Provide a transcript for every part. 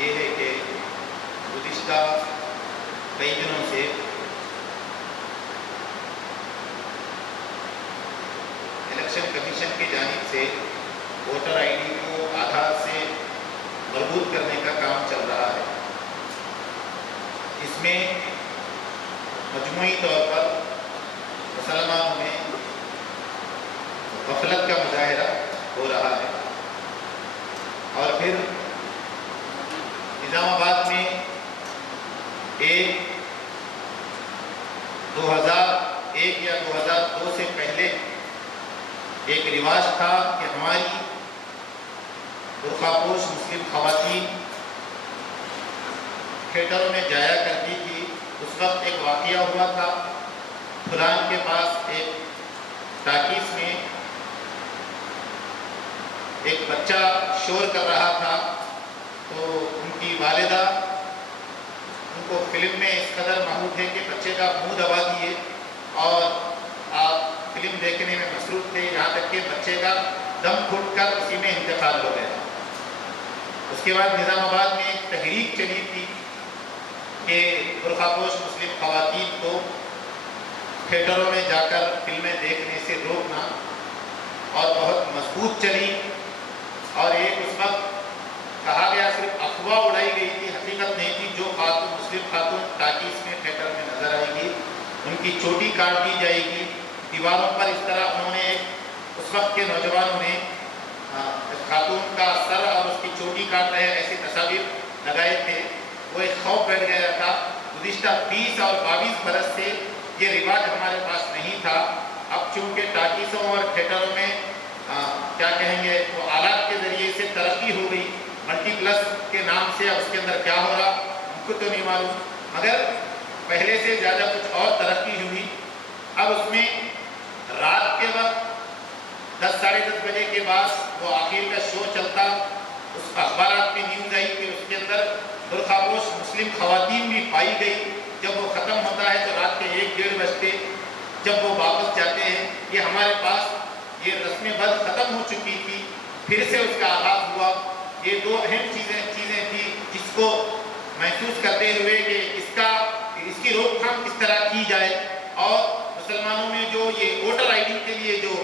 یہ ہے کہ گزشتہ کئی دنوں سے الیکشن کمیشن کی جانب سے ووٹر آئی ڈی کو آدھار سے مربوط کرنے کا کام چل رہا ہے۔ اس میں مجموعی طور پر مسلمانوں میں غفلت کا مظاہرہ ہو رہا ہے، اور پھر نظام آباد میں ایک 2001 یا 2002 سے پہلے ایک رواج تھا کہ ہماری برقع پوش مسلم خواتین تھیٹروں میں جایا کرتی تھی۔ اس وقت ایک واقعہ ہوا تھا، فلان کے پاس ایک ٹاکیز میں ایک بچہ شور کر رہا تھا، تو ان کی والدہ ان کو فلم میں اس قدر مہوس ہے کہ بچے کا منہ دبا دیے اور آپ فلم دیکھنے میں مصروف تھے، یہاں تک کہ بچے کا دم گھٹ کر اسی میں انتقال ہو گیا۔ اس کے بعد نظام آباد میں ایک تحریک چلی تھی کہ برقع پوش مسلم خواتین کو تھیٹروں میں جا کر فلمیں دیکھنے سے روکنا، اور بہت مضبوط چلی، اور ایک اس وقت کہا گیا، صرف افواہ اڑائی گئی تھی، حقیقت نہیں تھی، جو خاتون مسلم خاتون ٹاکیز میں تھیٹر میں نظر آئے گی ان کی چوٹی کاٹ دی جائے گی۔ دیواروں پر اس طرح انہوں نے اس وقت کے نوجوانوں نے خاتون کا سر اور اس کی چوٹی کاٹ رہے ایسی تصاویر لگائے تھے۔ وہ ایک خوف بیٹھ گیا تھا۔ گزشتہ 20 اور 22 برس سے یہ رواج ہمارے پاس نہیں تھا۔ اب چونکہ ٹاکیزوں اور تھیٹروں میں کیا کہیں گے، وہ آلات کے ذریعے سے ترقی ہو گئی، ملٹی پلس کے نام سے، اب اس کے اندر کیا ہو رہا ہم کو تو نہیں معلوم، مگر پہلے سے زیادہ کچھ اور ترقی ہوئی۔ اب اس میں رات کے وقت 10 ساڑھے 10 بجے کے بعد وہ آخر کا شو چلتا، اس اخبارات میں نیوز آئی کہ اس کے اندر برقع پوش مسلم خواتین بھی پائی گئی۔ جب وہ ختم ہوتا ہے تو رات کے 1-1:30 بجتے جب وہ واپس جاتے ہیں۔ یہ ہمارے پاس یہ رسم بد ختم ہو چکی تھی، پھر سے اس کا آغاز ہوا۔ یہ دو اہم چیزیں تھیں جس کو محسوس کرتے ہوئے کہ اس کی روک تھام کس طرح کی جائے، اور مسلمانوں میں جو یہ ووٹر آئی ڈی کے لیے جو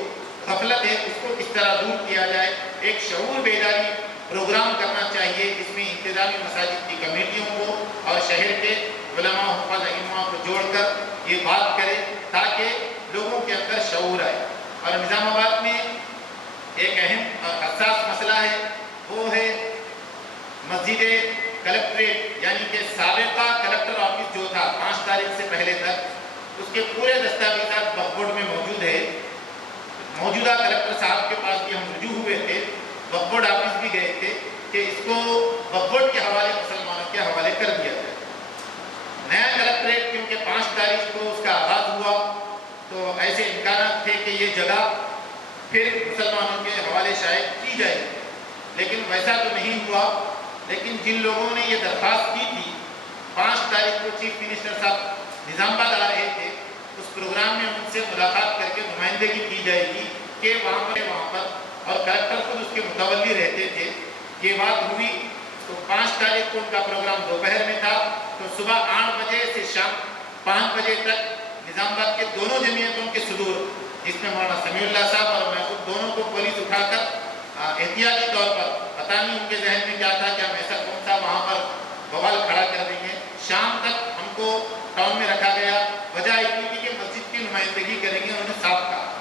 غفلت ہے اس کو کس طرح دور کیا جائے۔ ایک شعور بیداری پروگرام کرنا چاہیے، اس میں انتظامی مساجد کی کمیٹیوں کو اور شہر کے علماء حفاظ ائمہ کو جوڑ کر یہ بات کرے تاکہ لوگوں کے اندر شعور آئے۔ اور نظام آباد میں ایک اہم اور حساس مسئلہ ہے، وہ ہے مسجد کلکٹریٹ، یعنی کہ سابقہ کلکٹر آفس جو تھا 5 تاریخ سے پہلے تک، اس کے پورے دستاویزات وقف بورڈ میں موجود ہے۔ موجودہ کلکٹر صاحب کے پاس بھی ہم رجوع ہوئے تھے، وقف بورڈ آفس بھی گئے تھے کہ اس کو وقف بورڈ کے حوالے مسلمانوں کے حوالے کر دیا جائے۔ نیا کلکٹریٹ کیونکہ 5 تاریخ کو اس کا آغاز ہوا تو ایسے امکانات تھے کہ یہ جگہ پھر مسلمانوں کے حوالے شاید کی جائے، لیکن ویسا تو نہیں ہوا۔ لیکن جن لوگوں نے یہ درخواست کی تھی، 5 تاریخ کو چیف منسٹر صاحب نظام آباد آ رہے تھے، اس پروگرام میں ان سے ملاقات کر کے نمائندگی کی جائے گی کہ وہاں پر اور کلکٹر خود اس کے متولی رہتے تھے۔ یہ بات ہوئی تو 5 تاریخ کو ان کا پروگرام دوپہر میں تھا، تو صبح 8 بجے سے شام 5 بجے تک نظام آباد کے دونوں جمعیتوں کے صدور، جس میں مولانا سمیع اللہ صاحب اور میں خود دونوں کو پولیس اٹھا کر احتیاطی طور پر، پتہ نہیں ان کے ذہن میں کیا تھا کہ ہم ایسا کون سا وہاں پر بوال کھڑا کر دیں گے، شام تک ہم کو ٹاؤن میں رکھا گیا۔ وجہ یہ تھی کہ مسجد کی نمائندگی کریں گے، انہوں نے صاف کہا۔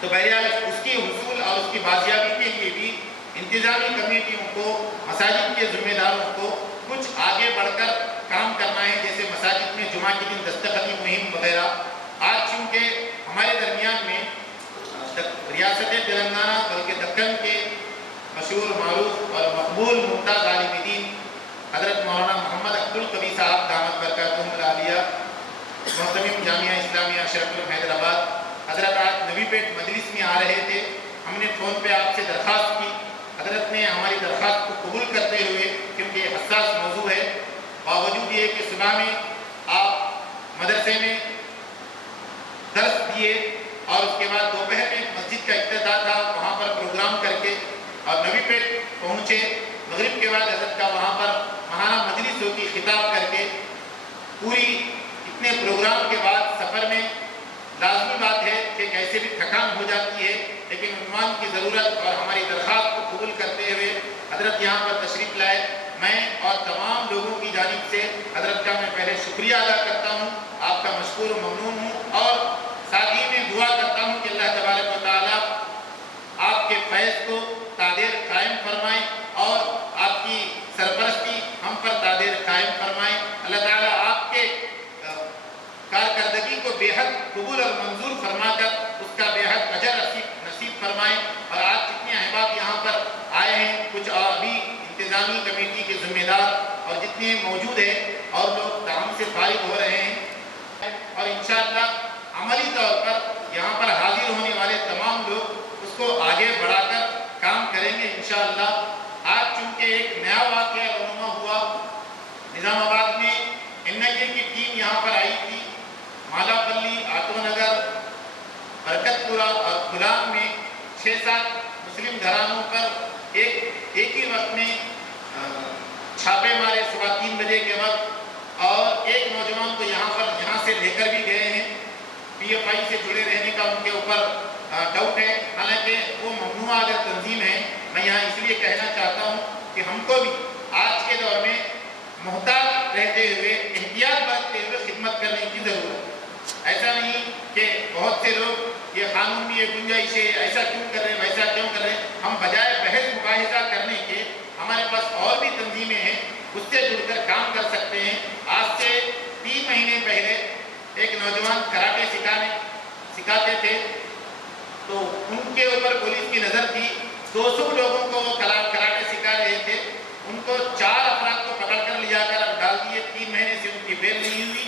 تو بہرحال اس کی حصول اور اس کی بازیابی کے لیے بھی انتظامی کمیٹیوں کو، مساجد کے ذمہ داروں کو کچھ آگے بڑھ کر کام کرنا ہے، جیسے مساجد میں جمعہ کے دن دستخطی مہم وغیرہ۔ آج چونکہ ہمارے درمیان میں ریاست تلنگانہ بلکہ دکن کے مشہور معروف اور مقبول ممتاز عالم دین حضرت مولانا محمد عبدالقوی صاحب دامت برکاتہم العالیہ، محتمم جامعہ اسلامیہ اشرف العلوم حیدرآباد، حضرت آج نوی پیٹ مجلس میں آ رہے تھے۔ ہم نے فون پہ آپ سے درخواست کی، حضرت نے ہماری درخواست کو قبول کرتے ہوئے، کیونکہ یہ حساس موضوع ہے، باوجود یہ کہ صبح میں آپ مدرسے میں درس دیے اور اس کے بعد دوپہر میں مسجد کا افتتاح تھا، وہاں پر پروگرام کر کے اور نوی پیٹ پہنچے، مغرب کے بعد حضرت کا وہاں پر ماہانہ مجلس ہوتی خطاب کر کے پوری اتنے پروگرام کے بعد سفر میں لازمی بات ہے کہ کیسے بھی تھکان ہو جاتی ہے، لیکن عنوان کی ضرورت اور ہماری درخواست کو قبول کرتے ہوئے حضرت یہاں پر تشریف لائے۔ میں اور تمام لوگوں کی جانب سے حضرت کا میں پہلے شکریہ ادا کرتا ہوں، آپ کا مشکور و ممنون ہوں، اور ساتھ ہی میں دعا کرتا ہوں کہ اللہ تبارک و تعالیٰ آپ کے فیض کو تادیر قائم فرمائیں اور آپ کی سرپرستی ہم پر تادیر قائم فرمائیں۔ اللہ تعالیٰ آپ کے کارکردگی کو بے حد قبول اور منظور فرما کر اس کا بے حد اجر نصیب فرمائیں۔ اور آج جتنے احباب یہاں پر آئے ہیں، کچھ اور بھی انتظامی کمیٹی کے ذمہ دار اور جتنے موجود ہیں اور لوگ کام سے فارغ ہو رہے ہیں، اور انشاءاللہ عملی طور پر یہاں پر حاضر ہونے والے تمام لوگ اس کو آگے بڑھا کر کام کریں گے انشاءاللہ۔ آج چونکہ ایک نیا واقعہ رونما ہوا، نظام آباد میں NIA کی ٹیم یہاں پر آئی تھی، مالا پلی، آٹو نگر، برکت پورہ اور کھلان میں 6-7 مسلم گھرانوں پر ایک ہی وقت میں چھاپے مارے صبح 3 بجے کے وقت، اور ایک نوجوان کو یہاں سے لے کر بھی گئے ہیں۔ PFI سے جڑے رہنے کا ان کے اوپر ڈاؤٹ ہے، حالانکہ وہ ممنوع اگر تنظیم ہے۔ میں یہاں اس لیے کہنا چاہتا ہوں کہ ہم کو بھی آج کے دور میں محتاط رہتے ہوئے، احتیاط برتتے ہوئے خدمت کرنے کی ضرورت ہے۔ ایسا نہیں کہ بہت سے لوگ یہ قانون میں یہ گنجائش ہے، ایسا کیوں کر رہے ہیں، ویسا کیوں کر رہے ہیں، ہم بجائے بحث مباحثہ کرنے کے ہمارے پاس اور بھی تنظیمیں ہیں، اس سے جڑ کر کام کر سکتے ہیں۔ آج سے 3 مہینے پہلے ایک نوجوان کراٹے سکھاتے تھے، تو ان کے اوپر پولیس کی نظر تھی، 200 لوگوں کو وہ کراٹے سکھا رہے تھے، ان کو 4 افراد کو پکڑ کر لے جا کر ڈال دیے، 3 مہینے سے ان کی بیل نہیں ہوئی۔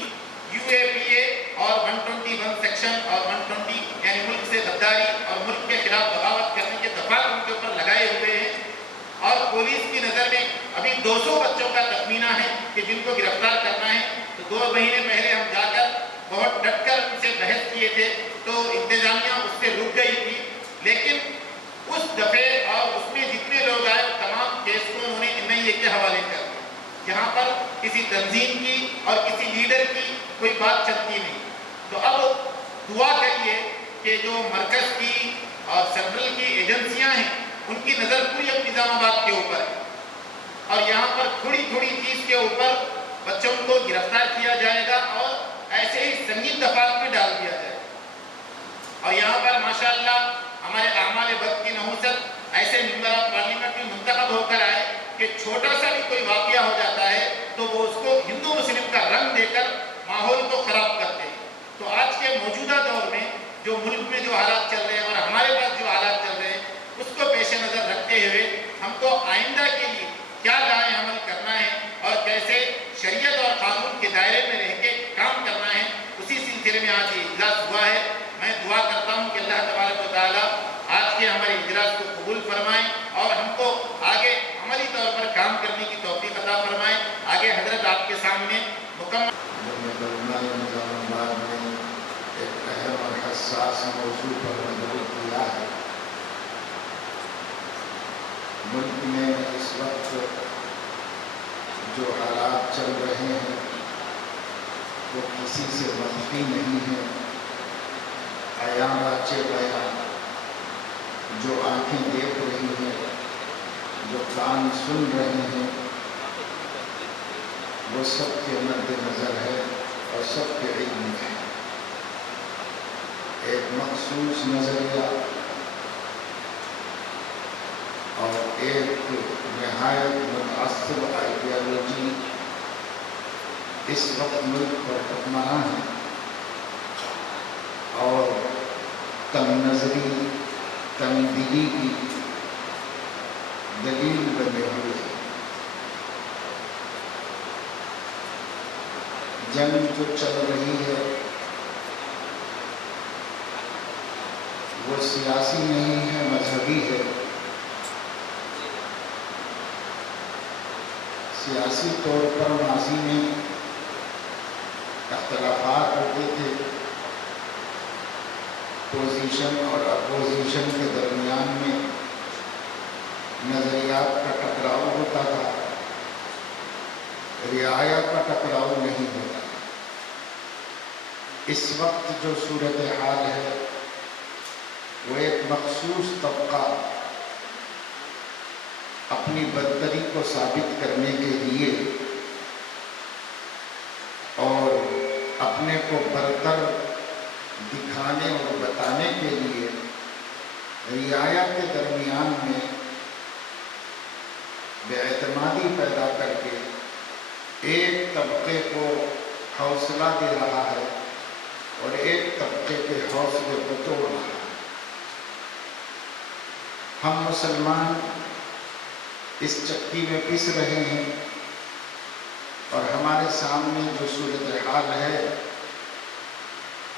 UAPA اور 121 سیکشن اور 120 یعنی ملک سے غداری اور ملک کے خلاف بغاوت کرنے کے دفعات ان کے اوپر لگائے ہوئے ہیں، اور پولیس کی نظر میں ابھی 200 بچوں کا تخمینہ ہے کہ جن کو گرفتار کرنا ہے۔ تو 2 مہینے پہلے ہم جا کر بہت ڈٹ کر ان سے بحث کیے تھے، تو انتظامیہ اس سے رک گئی تھی، لیکن اس دفعے اور اس میں جتنے لوگ آئے تمام کیس کو انہوں نے NIA کے حوالے کر دیا۔ یہاں پر کسی تنظیم کی اور کسی لیڈر کی کوئی بات چلتی نہیں۔ تو اب دعا کریے کہ جو مرکز کی اور سینٹرل کی ایجنسیاں ہیں، ان کی نظر پوری اب نظام آباد کے اوپر ہے، اور یہاں پر تھوڑی تھوڑی چیز کے اوپر بچوں کو گرفتار کیا جائے گا اور ایسے ہی سنگین دفعات میں ڈال دیا جائے گا۔ اور یہاں پر ماشاءاللہ ہمارے اعمال بد کی نحوست ایسے ممبران پارلیمنٹ میں منتخب ہو کر آئے کہ چھوٹا سا بھی کوئی واقعہ ہو جاتا ہے تو وہ اس کو ہندو مسلم کا رنگ دے کر ماحول کو خراب کرتے ہیں۔ تو آج کے موجودہ دور میں جو ملک میں جو حالات چل رہے ہیں اور ہمارے پاس جو حالات چل رہے ہیں، اس کو پیش نظر رکھتے ہوئے ہم کو آئندہ کے لیے کیا رائے عمل کرنا ہے اور کیسے شریعت اور قانون کے دائرے میں رہ کے کام کرنا ہے، اسی سلسلے میں آج یہ اجلاس ہوا ہے۔ میں دعا کرتا ہوں کہ اللہ تبارک و تعالیٰ آج کے ہمارے اجلاس کو قبول فرمائیں اور ہم کو آگے عملی طور پر کام کرنے کی توفیق عطا فرمائیں۔ آگے حضرت آپ کے سامنے مکمل نظام آباد میں ایک اہم اور حساس موضوع پر منظور کیا ہے۔ ملک میں اس وقت جو حالات چل رہے ہیں وہ کسی سے مخفی نہیں ہیں، عیاں بچے بیان، جو آنکھیں دیکھ رہی ہیں، جو کان سن رہے ہیں، وہ سب کے مد نظر ہے اور سب کے علم میں ہے۔ ایک مخصوص نظریہ اور ایک نہایت متعصب آئیڈیالوجی اس وقت ملک پر حکمران ہے اور کم نظری، کم دلی کی دلیل بنے ہوئے ہیں۔ جنگ جو چل رہی ہے وہ سیاسی نہیں ہے، مذہبی ہے۔ سیاسی طور پر ماضی میں اختلافات ہوتے تھے، پوزیشن اور اپوزیشن کے درمیان میں نظریات کا ٹکراؤ ہوتا ہوتا تھا، رعایا کا ٹکراؤ نہیں ہوتا۔ اس وقت جو صورتحال ہے وہ ایک مخصوص طبقہ اپنی برتری کو ثابت کرنے کے لیے اور اپنے کو برتر دکھانے اور بتانے کے لیے رعایا کے درمیان میں بے اعتمادی پیدا کر کے ایک طبقے کو حوصلہ دے رہا ہے اور ایک طبقے کے حوصلے کو توڑ رہا ہے۔ ہم مسلمان اس چکی میں پس رہے ہیں اور ہمارے سامنے جو صورتحال ہے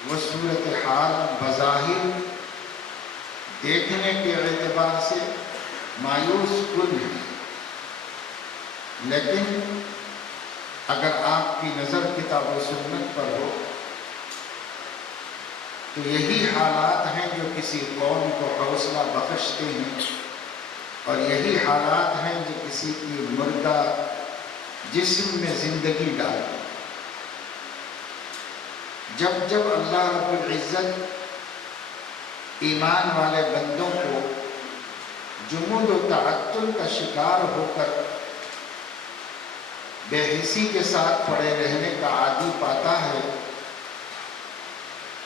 وہ صورتحال بظاہر دیکھنے کے اعتبار سے مایوس کن ہے، لیکن اگر آپ کی نظر کتاب و سنت پر ہو تو یہی حالات ہیں جو کسی قوم کو حوصلہ بخشتے ہیں، اور یہی حالات ہیں جو کسی کی مردہ جسم میں زندگی ڈالتے ہیں۔ جب جب اللہ رب العزت ایمان والے بندوں کو جمود و تعطل کا شکار ہو کر بے حسی کے ساتھ پڑے رہنے کا عادی پاتا ہے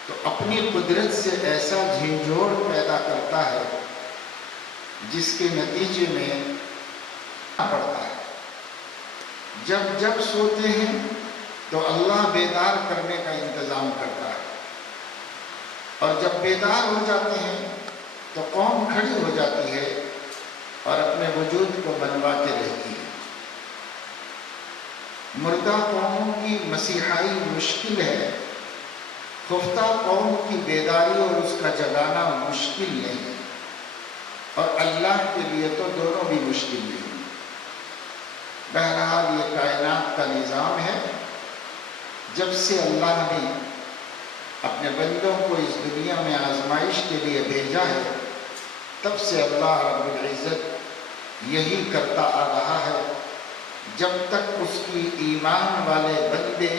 تو اپنی قدرت سے ایسا جھنجھوڑ پیدا کرتا ہے جس کے نتیجے میں پڑتا ہے۔ جب جب سوتے ہیں تو اللہ بیدار کرنے کا انتظام کرتا ہے، اور جب بیدار ہو جاتے ہیں تو قوم کھڑی ہو جاتی ہے اور اپنے وجود کو بنوا کے رہتی ہے۔ مردہ قوموں کی مسیحائی مشکل ہے، خفتہ قوم کی بیداری اور اس کا جگانا مشکل نہیں ہے، اور اللہ کے لیے تو دونوں بھی مشکل نہیں۔ بہرحال یہ کائنات کا نظام ہے۔ جب سے اللہ نے اپنے بندوں کو اس دنیا میں آزمائش کے لیے بھیجا ہے تب سے اللہ رب العزت یہی کرتا آ رہا ہے۔ جب تک اس کی ایمان والے بندے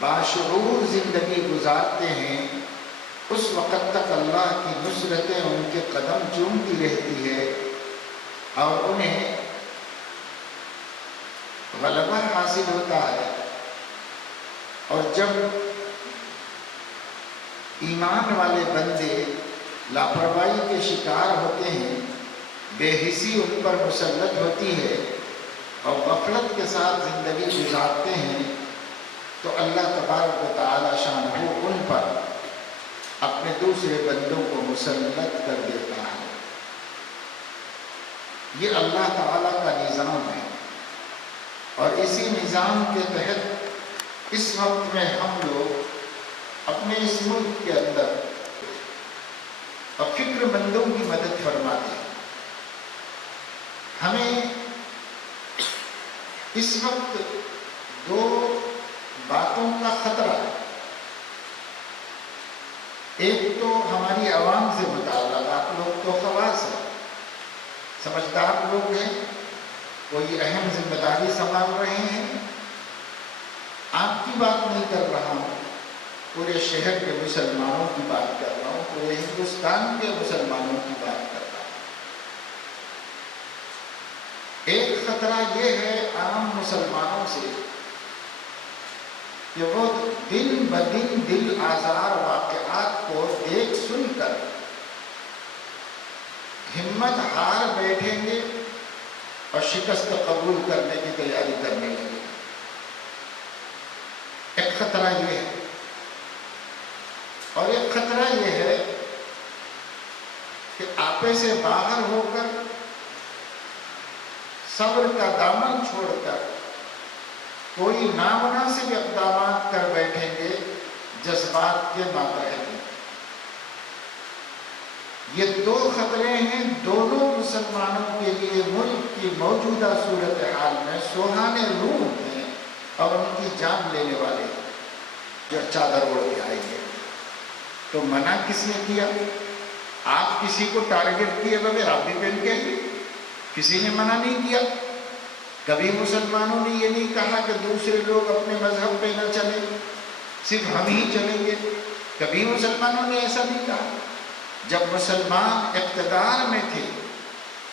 باشعور زندگی گزارتے ہیں اس وقت تک اللہ کی نصرتیں ان کے قدم چومتی رہتی ہے اور انہیں غلبہ حاصل ہوتا ہے، اور جب ایمان والے بندے لاپرواہی کے شکار ہوتے ہیں، بے حسی ان پر مسلط ہوتی ہے اور غفلت کے ساتھ زندگی گزارتے ہیں، تو اللہ تبارک و تعالی شانہ ان پر اپنے دوسرے بندوں کو مسلط کر دیتا ہے۔ یہ اللہ تعالی کا نظام ہے، اور اسی نظام کے تحت اس وقت میں ہم لوگ اپنے اس ملک کے اندر فکر مندوں کی مدد فرماتے ہیں۔ ہمیں اس وقت دو باتوں کا خطرہ ہے۔ ایک تو ہماری عوام سے متعلق، آپ لوگ تو خواص ہیں، سمجھدار لوگ ہیں، کوئی اہم ذمہ داری سنبھال رہے ہیں۔ آپ کی بات نہیں کر رہا ہوں، پورے شہر کے مسلمانوں کی بات کر رہا ہوں، پورے ہندوستان کے مسلمانوں کی بات کر رہا ہوں۔ ایک خطرہ یہ ہے عام مسلمانوں سے کہ وہ دن بدن دل آزار واقعات کو دیکھ سن کر ہمت ہار بیٹھیں گے اور شکست قبول کرنے کی تیاری کرنے لگے۔ ایک خطرہ یہ ہے، اور ایک خطرہ یہ ہے کہ آپے سے باہر ہو کر صبر کا دامن چھوڑ کر کوئی نامناسب اقدامات کر بیٹھیں گے جذبات کے ماتحت۔ یہ دو خطرے ہیں، دونوں مسلمانوں کے لیے ملک کی موجودہ صورتحال میں سوہانے روح ہیں اور ان کی جان لینے والے ہیں۔ جو چادر اوڑھ کے آئیں گے تو منع کس نے کیا؟ آپ کسی کو ٹارگٹ کیے بغیر آپ بھی پہن کے آئیے، کسی نے منع نہیں کیا۔ کبھی مسلمانوں نے یہ نہیں کہا کہ دوسرے لوگ اپنے مذہب پہ نہ چلیں، صرف ہم ہی چلیں گے، کبھی مسلمانوں نے ایسا نہیں کہا۔ جب مسلمان اقتدار میں تھے،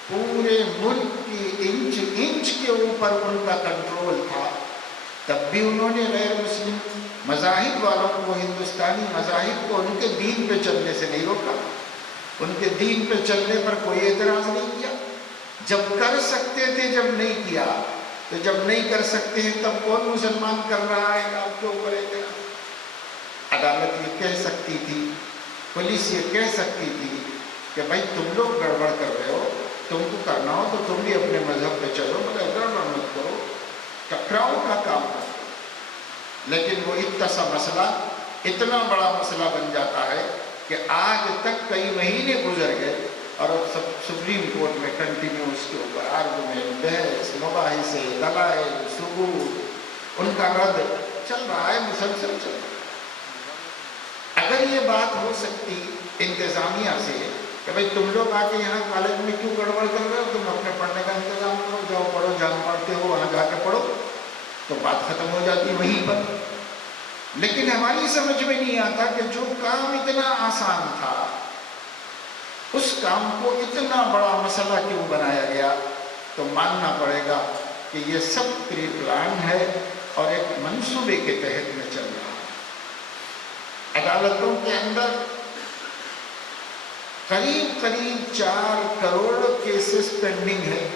پورے ملک کی انچ انچ کے اوپر ان کا کنٹرول تھا، تب بھی انہوں نے غیر مسلم مذاہب والوں کو، ہندوستانی مذاہب کو ان کے دین پہ چلنے سے نہیں روکا، ان کے دین پہ چلنے پر کوئی اعتراض نہیں کیا۔ جب کر سکتے تھے، جب نہیں کیا، تو جب نہیں کر سکتے ہیں تب کون مسلمان کر رہا ہے آپ کے اوپر اعتراض؟ عدالت یہ کہہ سکتی تھی، پولیس یہ کہہ سکتی تھی کہ بھائی تم لوگ گڑبڑ کر رہے ہو، تم کو کرنا ہو تو تم بھی اپنے مذہب پہ چلو، مگر گڑبڑ مت کرو، ٹکراؤ کا کام کرو۔ لیکن وہ اتنا سا مسئلہ اتنا بڑا مسئلہ بن جاتا ہے کہ آج تک کئی مہینے گزر گئے اور اب سب سپریم کورٹ میں کنٹینیو اس کے اوپر آرگومنٹ، بحث، مباحثے، دلائل، ثبوت، ان کا رد چل رہا ہے، مسلسل چل رہا ہے۔ اگر یہ بات ہو سکتی انتظامیہ سے کہ بھئی تم لوگ آ کے یہاں کالج میں کیوں گڑبڑ کر رہے ہو، تم اپنے پڑھنے کا انتظام کرو، جاؤ پڑھو، جہاں پڑھتے ہو وہاں جا کے پڑھو، تو بات ختم ہو جاتی وہیں پر۔ لیکن ہماری سمجھ میں نہیں آتا کہ جو کام اتنا آسان تھا، اس کام کو اتنا بڑا مسئلہ کیوں بنایا گیا؟ تو ماننا پڑے گا کہ یہ سب پری پلان ہے اور ایک منصوبے کے تحت میں چل رہا ہے۔ عدالتوں کے اندر قریب 4 کروڑ کیسز پینڈنگ ہیں،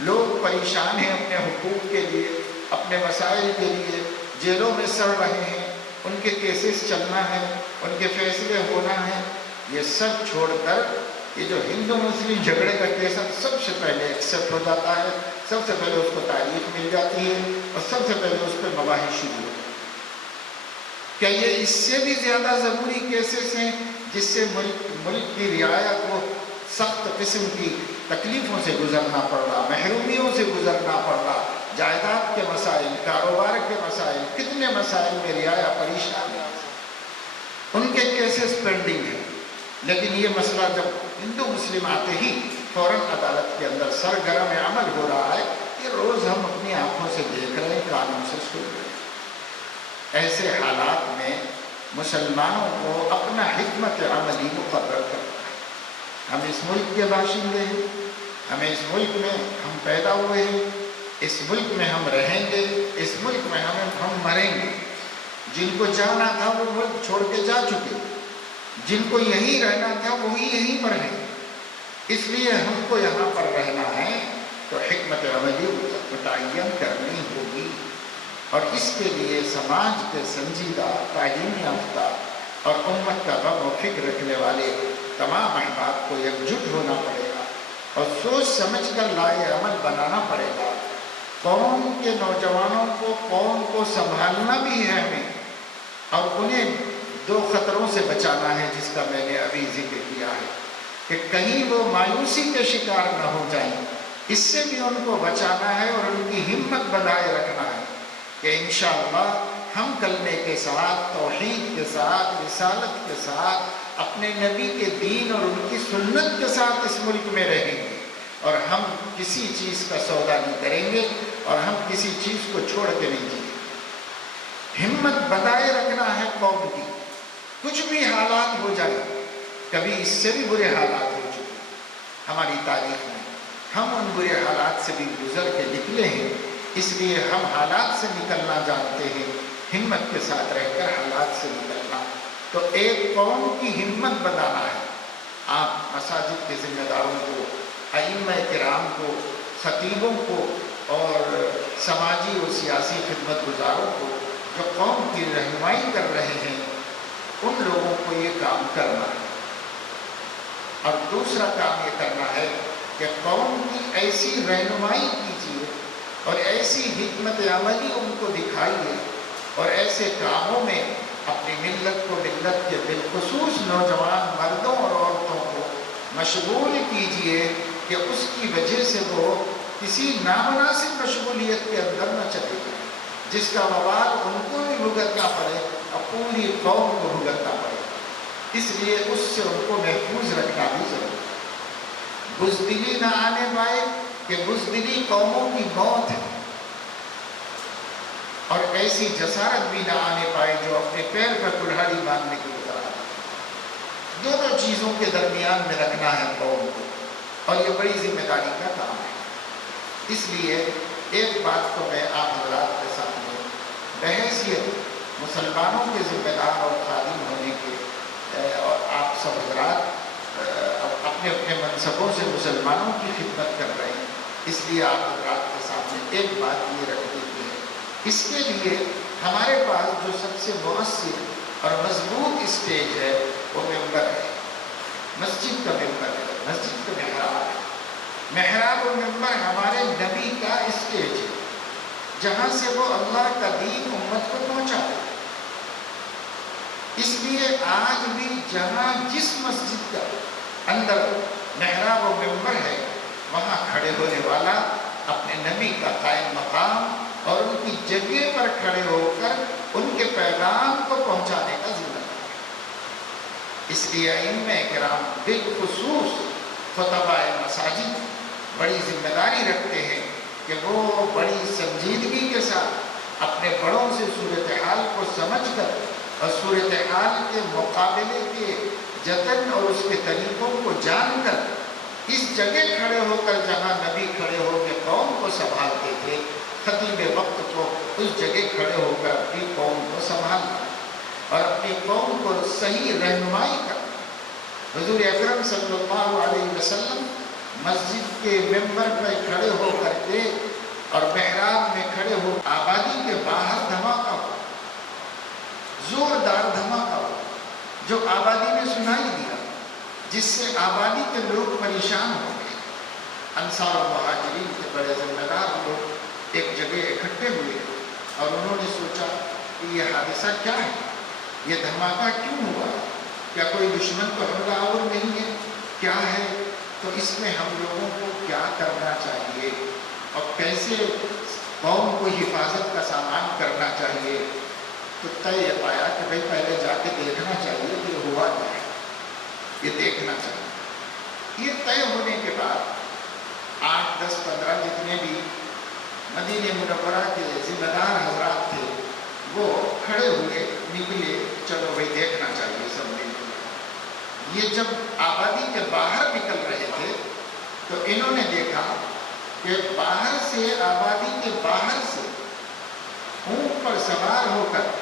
لوگ پریشان ہیں اپنے حقوق کے لیے، اپنے مسائل کے لیے، جیلوں میں سڑ رہے ہیں، ان کے کیسز چلنا ہے، ان کے فیصلے ہونا ہے۔ یہ سب چھوڑ کر یہ جو ہندو مسلم جھگڑے کا کیس سب سے پہلے ایکسیپٹ ہو جاتا ہے، سب سے پہلے اس کو تاریخ مل جاتی ہے اور سب سے پہلے اس پہ مباحث شروع ہوتے ہیں۔ کیا یہ اس سے بھی زیادہ ضروری کیسز ہیں جس سے ملک کی رعایا کو سخت قسم کی تکلیفوں سے گزرنا پڑ رہا، محرومیوں سے گزرنا پڑ رہا، جائیداد کے مسائل، کاروبار کے مسائل، کتنے مسائل میں رعایا پریشان ہے، ان کے کیسز پینڈنگ ہیں۔ لیکن یہ مسئلہ جب ہندو مسلم آتے ہی فوراً عدالت کے اندر سرگرم عمل ہو رہا ہے، یہ روز ہم اپنی آنکھوں سے دیکھ رہے ہیں، کانوں سے سن رہے ہیں۔ ایسے حالات میں مسلمانوں کو اپنا حکمت عملی مقرر کرنا ہے۔ ہم اس ملک کے باشندے ہیں، ہمیں اس ملک میں ہم پیدا ہوئے ہیں، اس ملک میں ہم رہیں گے، اس ملک میں ہم مریں گے۔ جن کو جانا تھا وہ ملک چھوڑ کے جا چکے، جن کو یہیں رہنا تھا وہی یہیں پر ہیں، اس لیے ہم کو یہاں پر رہنا ہے تو حکمت عملی متعین کرنی ہوگی، اور اس کے لیے سماج کے سنجیدہ، تعلیم یافتہ اور امت کا غم و فکر رکھنے والے تمام احباب کو یکجٹ ہونا پڑے گا اور سوچ سمجھ کر لائے عمل بنانا پڑے گا۔ قوم کے نوجوانوں کو، قوم کو سنبھالنا بھی ہے ہمیں، اور انہیں 2 خطروں سے بچانا ہے جس کا میں نے ابھی ذکر کیا ہے کہ کہیں وہ مایوسی کے شکار نہ ہو جائیں، اس سے بھی ان کو بچانا ہے اور ان کی ہمت بنائے رکھنا ہے کہ انشاءاللہ ہم کلمے کے ساتھ، توحید کے ساتھ، رسالت کے ساتھ، اپنے نبی کے دین اور ان کی سنت کے ساتھ اس ملک میں رہیں گے، اور ہم کسی چیز کا سودا نہیں کریں گے اور ہم کسی چیز کو چھوڑ کے نہیں جائیں گے۔ ہمت بنائے رکھنا ہے قوم کی، کچھ بھی حالات ہو جائے، کبھی اس سے بھی برے حالات ہو چکے ہماری تاریخ میں، ہم ان برے حالات سے بھی گزر کے نکلے ہیں، اس لیے ہم حالات سے نکلنا جانتے ہیں، ہمت کے ساتھ رہ کر حالات سے نکلنا۔ تو ایک قوم کی ہمت بنانا ہے۔ آپ مساجد کے ذمہ داروں کو، ائمہ کرام کو، خطیبوں کو اور سماجی و سیاسی خدمت گزاروں کو جو قوم کی رہنمائی کر رہے ہیں، ان لوگوں کو یہ کام کرنا ہے۔ اور دوسرا کام یہ کرنا ہے کہ قوم کی ایسی رہنمائی کیجیے اور ایسی حکمت عملی ان کو دکھائیے اور ایسے کاموں میں اپنی ملت کو، ملت کے بالخصوص نوجوان مردوں اور عورتوں کو مشغول کیجیے کہ اس کی وجہ سے وہ کسی نامناسب مشغولیت کے اندر نہ چلے جائیں، جس کا وبال ان کو بھی بھگتنا پڑے اور پوری قوم کو بھگتنا پڑے۔ اس لیے اس سے ان کو محفوظ رکھنا بھی ضروری ہے۔ بزدلی نہ آنے پائے کہ بزدلی قوموں کی موت ہے۔ اور ایسی جسارت بھی نہ آنے پائے جو اپنے پیر پر کلہاڑی باندھنے کے لیے تیار ہے۔ دونوں چیزوں کے درمیان میں رکھنا ہے قوم کو، اور یہ بڑی ذمہ داری کا کام ہے۔ اس لیے ایک بات تو میں آپ حضرات کے سامنے بحیثیت مسلمانوں کے ذمہ دار اور خادم ہونے کے، اور آپ سب حضرات اپنے اپنے منصبوں سے مسلمانوں کی خدمت کر رہے ہیں، اس لیے آپ حضرات کے سامنے ایک بات یہ رکھ دیتی ہے۔ اس کے لیے ہمارے پاس جو سب سے مؤثر اور مضبوط اسٹیج ہے وہ ممبر ہے، مسجد کا ممبر ہے، مسجد کا محراب ہے۔ محراب و ممبر ہمارے نبی کا اسٹیج ہے، جہاں سے وہ اللہ کا دین امت کو پہنچاتے ہیں۔ اس لیے آج بھی جہاں جس مسجد کا اندر محراب و ممبر ہے، وہاں کھڑے ہونے والا اپنے نبی کا قائم مقام اور ان کی جگہ پر کھڑے ہو کر ان کے پیغام کو پہنچانے کا ذمہ دار ہے۔ اس لیے ائمہ کرام بالخصوص خطباء مساجد بڑی ذمہ داری رکھتے ہیں کہ وہ بڑی سنجیدگی کے ساتھ اپنے بڑوں سے صورتحال کو سمجھ کر اور صورتحال کے مقابلے کے جتن اور اس کے طریقوں کو جان کر اس جگہ کھڑے ہو کر جہاں نبی کھڑے ہو کے قوم کو سنبھالتے تھے، خطیب وقت کو اس جگہ کھڑے ہو کر اپنی قوم کو سنبھالنا اور اپنی قوم کو صحیح رہنمائی کرنا۔ حضور اکرم صلی اللہ علیہ وسلم مسجد کے ممبر پر کھڑے ہو کر کے اور محراب میں کھڑے ہو، آبادی کے باہر دھماکہ ہو، زوردار دھماکہ ہو جو آبادی میں سنائی دیا، جس سے آبادی کے لوگ پریشان ہو گئے۔ انصار و مہاجرین کے بڑے ذمہ دار لوگ ایک جگہ اکٹھے ہوئے اور انہوں نے سوچا کہ یہ حادثہ کیا ہے، یہ دھماکہ کیوں ہوا، کیا کوئی دشمن کو حملہ آور نہیں ہے، کیا ہے، تو اس میں ہم لوگوں کو کیا کرنا چاہیے اور کیسے قوم کو حفاظت کا سامان کرنا چاہیے۔ تو طے یہ پایا کہ بھئی پہلے جا کے دیکھنا چاہیے کہ یہ ہوا کیا ہے، یہ دیکھنا چاہیے۔ یہ طے ہونے کے بعد 8، 10، 15 جتنے بھی مدینہ منورہ کے ذمہ دار حضرات تھے وہ کھڑے ہوئے، نکلے، چلو بھئی دیکھنا چاہیے سب مل کے۔ یہ جب آبادی کے باہر نکل رہے تھے تو انہوں نے دیکھا کہ باہر سے، آبادی کے باہر سے اونٹ پر سوار ہو کر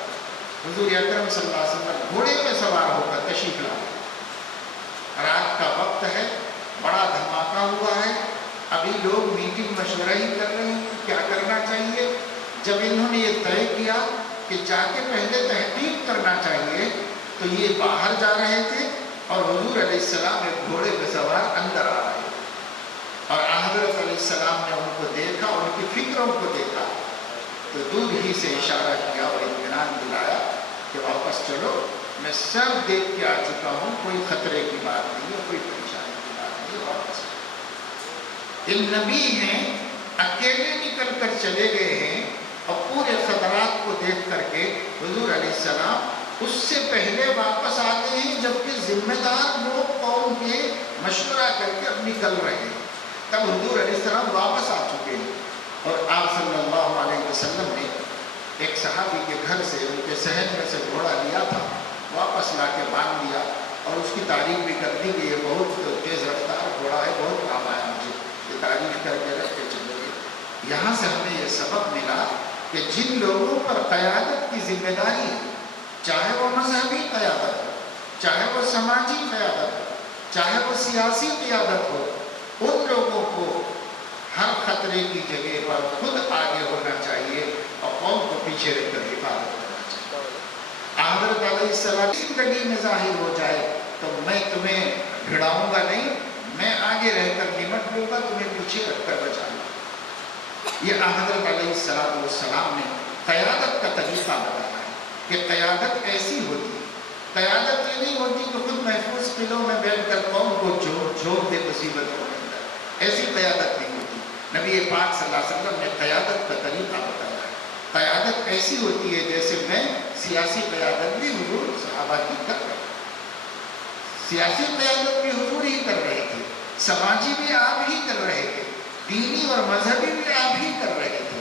حضور اکرم صلی اللہ علیہ وسلم گھوڑے پہ سوار ہو کر تشریف لا رہے۔ رات کا وقت ہے، بڑا دھماکہ ہوا ہے، ابھی لوگ میٹنگ مشورہ ہی کر رہے ہیں کیا کرنا چاہیے۔ جب انہوں نے یہ طے کیا کہ جا کے پہلے تحقیق کرنا چاہیے تو یہ باہر جا رہے تھے اور حضور علیہ السلام ایک گھوڑے پہ سوار اندر آ رہے تھے، اور حضرت علیہ السلام نے ان کو دیکھا، ان کی فکروں کو دیکھا تو دور ہی سے اشارہ کیا اور اطمینان دلایا کہ واپس چلو، میں سب دیکھ کے آ چکا ہوں، کوئی خطرے کی بات نہیں ہے، کوئی پریشانی کی بات نہیں ہے، واپس چلو۔ یہ نبی ہیں، اکیلے نکل کر چلے گئے ہیں اور پورے خطرات کو دیکھ کر کے حضور علیہ السلام اس سے پہلے واپس آتے ہیں، جبکہ ذمہ دار لوگ قوم کے مشورہ کر کے اب نکل رہے ہیں، تب حضور علیہ السلام واپس آ چکے ہیں۔ اور آپ صلی اللہ علیہ وسلم نے ایک صحابی کے گھر سے، ان کے صحن میں سے گھوڑا لیا تھا، واپس لا کے باندھ دیا اور اس کی تعریف بھی کر دی کہ یہ بہت تیز رفتار گھوڑا ہے، بہت کام آیا مجھے، یہ تعریف کر کے رکھ کے چلے گئے۔ یہاں سے ہمیں یہ سبق ملا کہ جن لوگوں پر قیادت کی ذمہ داری ہے، چاہے وہ مذہبی قیادت ہو، چاہے وہ سماجی قیادت ہو، چاہے وہ سیاسی قیادت ہو، ان لوگوں کو ہر خطرے کی جگہ پر خود آگے ہونا چاہیے اور قوم کو پیچھے رہ کر حفاظت کرنا چاہیے۔ حضرت علیہ السلام زندگی میں ظاہر ہو جائے تو میں تمہیں بھڑاؤں گا نہیں، میں آگے رہ کر نمٹ لوں گا، تمہیں پیچھے رکھ کر بچاؤں گا۔ یہ حضرت علیہ السلام نے قیادت کا طریقہ بتایا ہے کہ قیادت ایسی ہوتی ہے۔ قیادت یہ نہیں ہوتی کہ خود محفوظ قلعوں میں بیٹھ کر قوم کو جھونک دے مصیبت کو، ایسی قیادت نہیں ہوتی۔ نبی پاک صلی اللہ علیہ وسلم نے قیادت کا طریقہ بتایا ہے۔ قیادت ایسی ہوتی ہے جیسے میں سیاسی قیادت بھی حضور صحابہ کی کر رہے تھے، سیاسی قیادت بھی حضور ہی کر رہے تھے، سماجی بھی آپ ہی کر رہے تھے، دینی اور مذہبی بھی آپ ہی کر رہے تھے،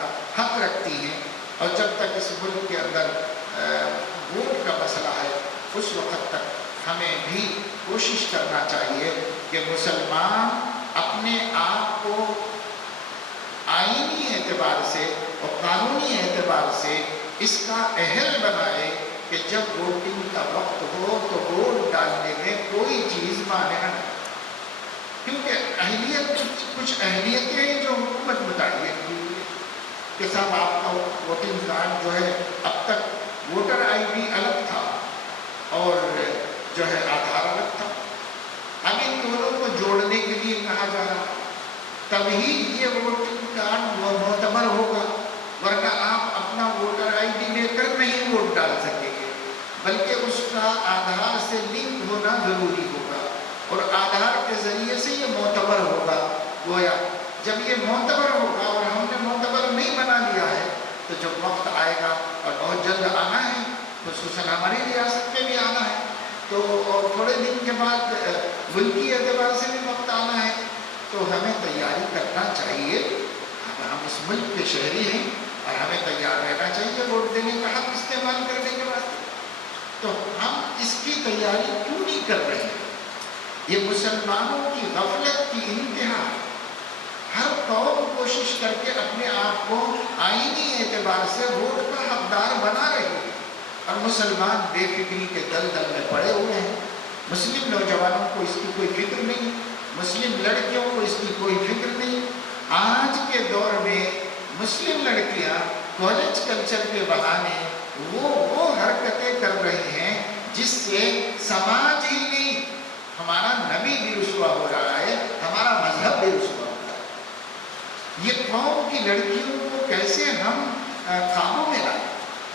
کا حق رکھتی ہیں، اور جب تک اس ملک کے اندر ووٹ کا مسئلہ ہے اس وقت تک ہمیں بھی کوشش کرنا چاہیے کہ مسلمان اپنے آپ کو آئینی اعتبار سے اور قانونی اعتبار سے اس کا اہل بنائے کہ جب ووٹنگ کا وقت ہو تو ووٹ ڈالنے میں کوئی چیز مانع نہ، کیونکہ اہلیت کچھ اہلیتیں ہیں جو حکومت متعین کی ہوئی ہے کہ صاحب آپ کا ووٹنگ کارڈ جو ہے، اب تک ووٹر آئی ڈی الگ تھا اور جو ہے آدھار الگ تھا، اب ان دونوں کو جوڑنے کے لیے کہا جا رہا ہے، تبھی یہ ووٹنگ کارڈ معتبر ہوگا، ورنہ آپ اپنا ووٹر آئی ڈی لے کر نہیں ووٹ ڈال سکیں گے، بلکہ اس کا آدھار سے لنک ہونا ضروری ہوگا اور آدھار کے ذریعے سے یہ معتبر ہوگا۔ گویا جب یہ معتبر ہوگا اور ہم نے معتبر نہیں بنا لیا ہے تو جب وقت آئے گا، اور بہت جلد آنا ہے، خصوصاً ہماری ریاست میں بھی آنا ہے، تو تھوڑے دن کے بعد ملکی اعتبار سے بھی وقت آنا ہے، تو ہمیں تیاری کرنا چاہیے۔ ہم اس ملک کے شہری ہیں اور ہمیں تیار رہنا چاہیے ووٹ دینے کا حق استعمال کرنے کے بعد، تو ہم اس کی تیاری کیوں نہیں کر رہے ہیں؟ یہ مسلمانوں کی غفلت کی انتہا ہے۔ ہر قوم کوشش کر کے اپنے آپ کو آئینی اعتبار سے ووٹ کا حقدار بنا رہی ہے، اور مسلمان بے فکری کے دلدل میں پڑے ہوئے ہیں۔ مسلم نوجوانوں کو اس کی کوئی فکر نہیں، مسلم لڑکیوں کو اس کی کوئی فکر نہیں۔ آج کے دور میں مسلم لڑکیاں کالج کلچر کے بہانے وہ حرکتیں کر رہی ہیں جس سے سماج ہی نہیں، ہمارا نبی بھی رسوا ہو رہا ہے، ہمارا مذہب بھی رسوا ہو رہا ہے۔ یہ قوم کی لڑکیوں کو کیسے ہم قابو میں لائیں؟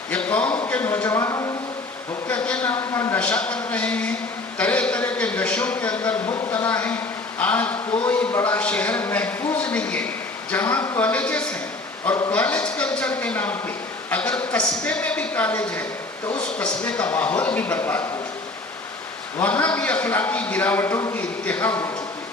یہ قوم کے نوجوانوں کو حقیقت کے نام پر نشہ کر رہے ہیں، طرح طرح کے نشوں کے اندر مبتلا ہیں۔ آج کوئی بڑا شہر محفوظ نہیں ہے جہاں کالجز ہیں، اور کالج کلچر کے نام پہ اگر قصبے میں بھی کالج ہے تو اس قصبے کا ماحول بھی برباد ہو چکا ہے، وہاں بھی اخلاقی گراوٹوں کی انتہا ہو چکی ہے،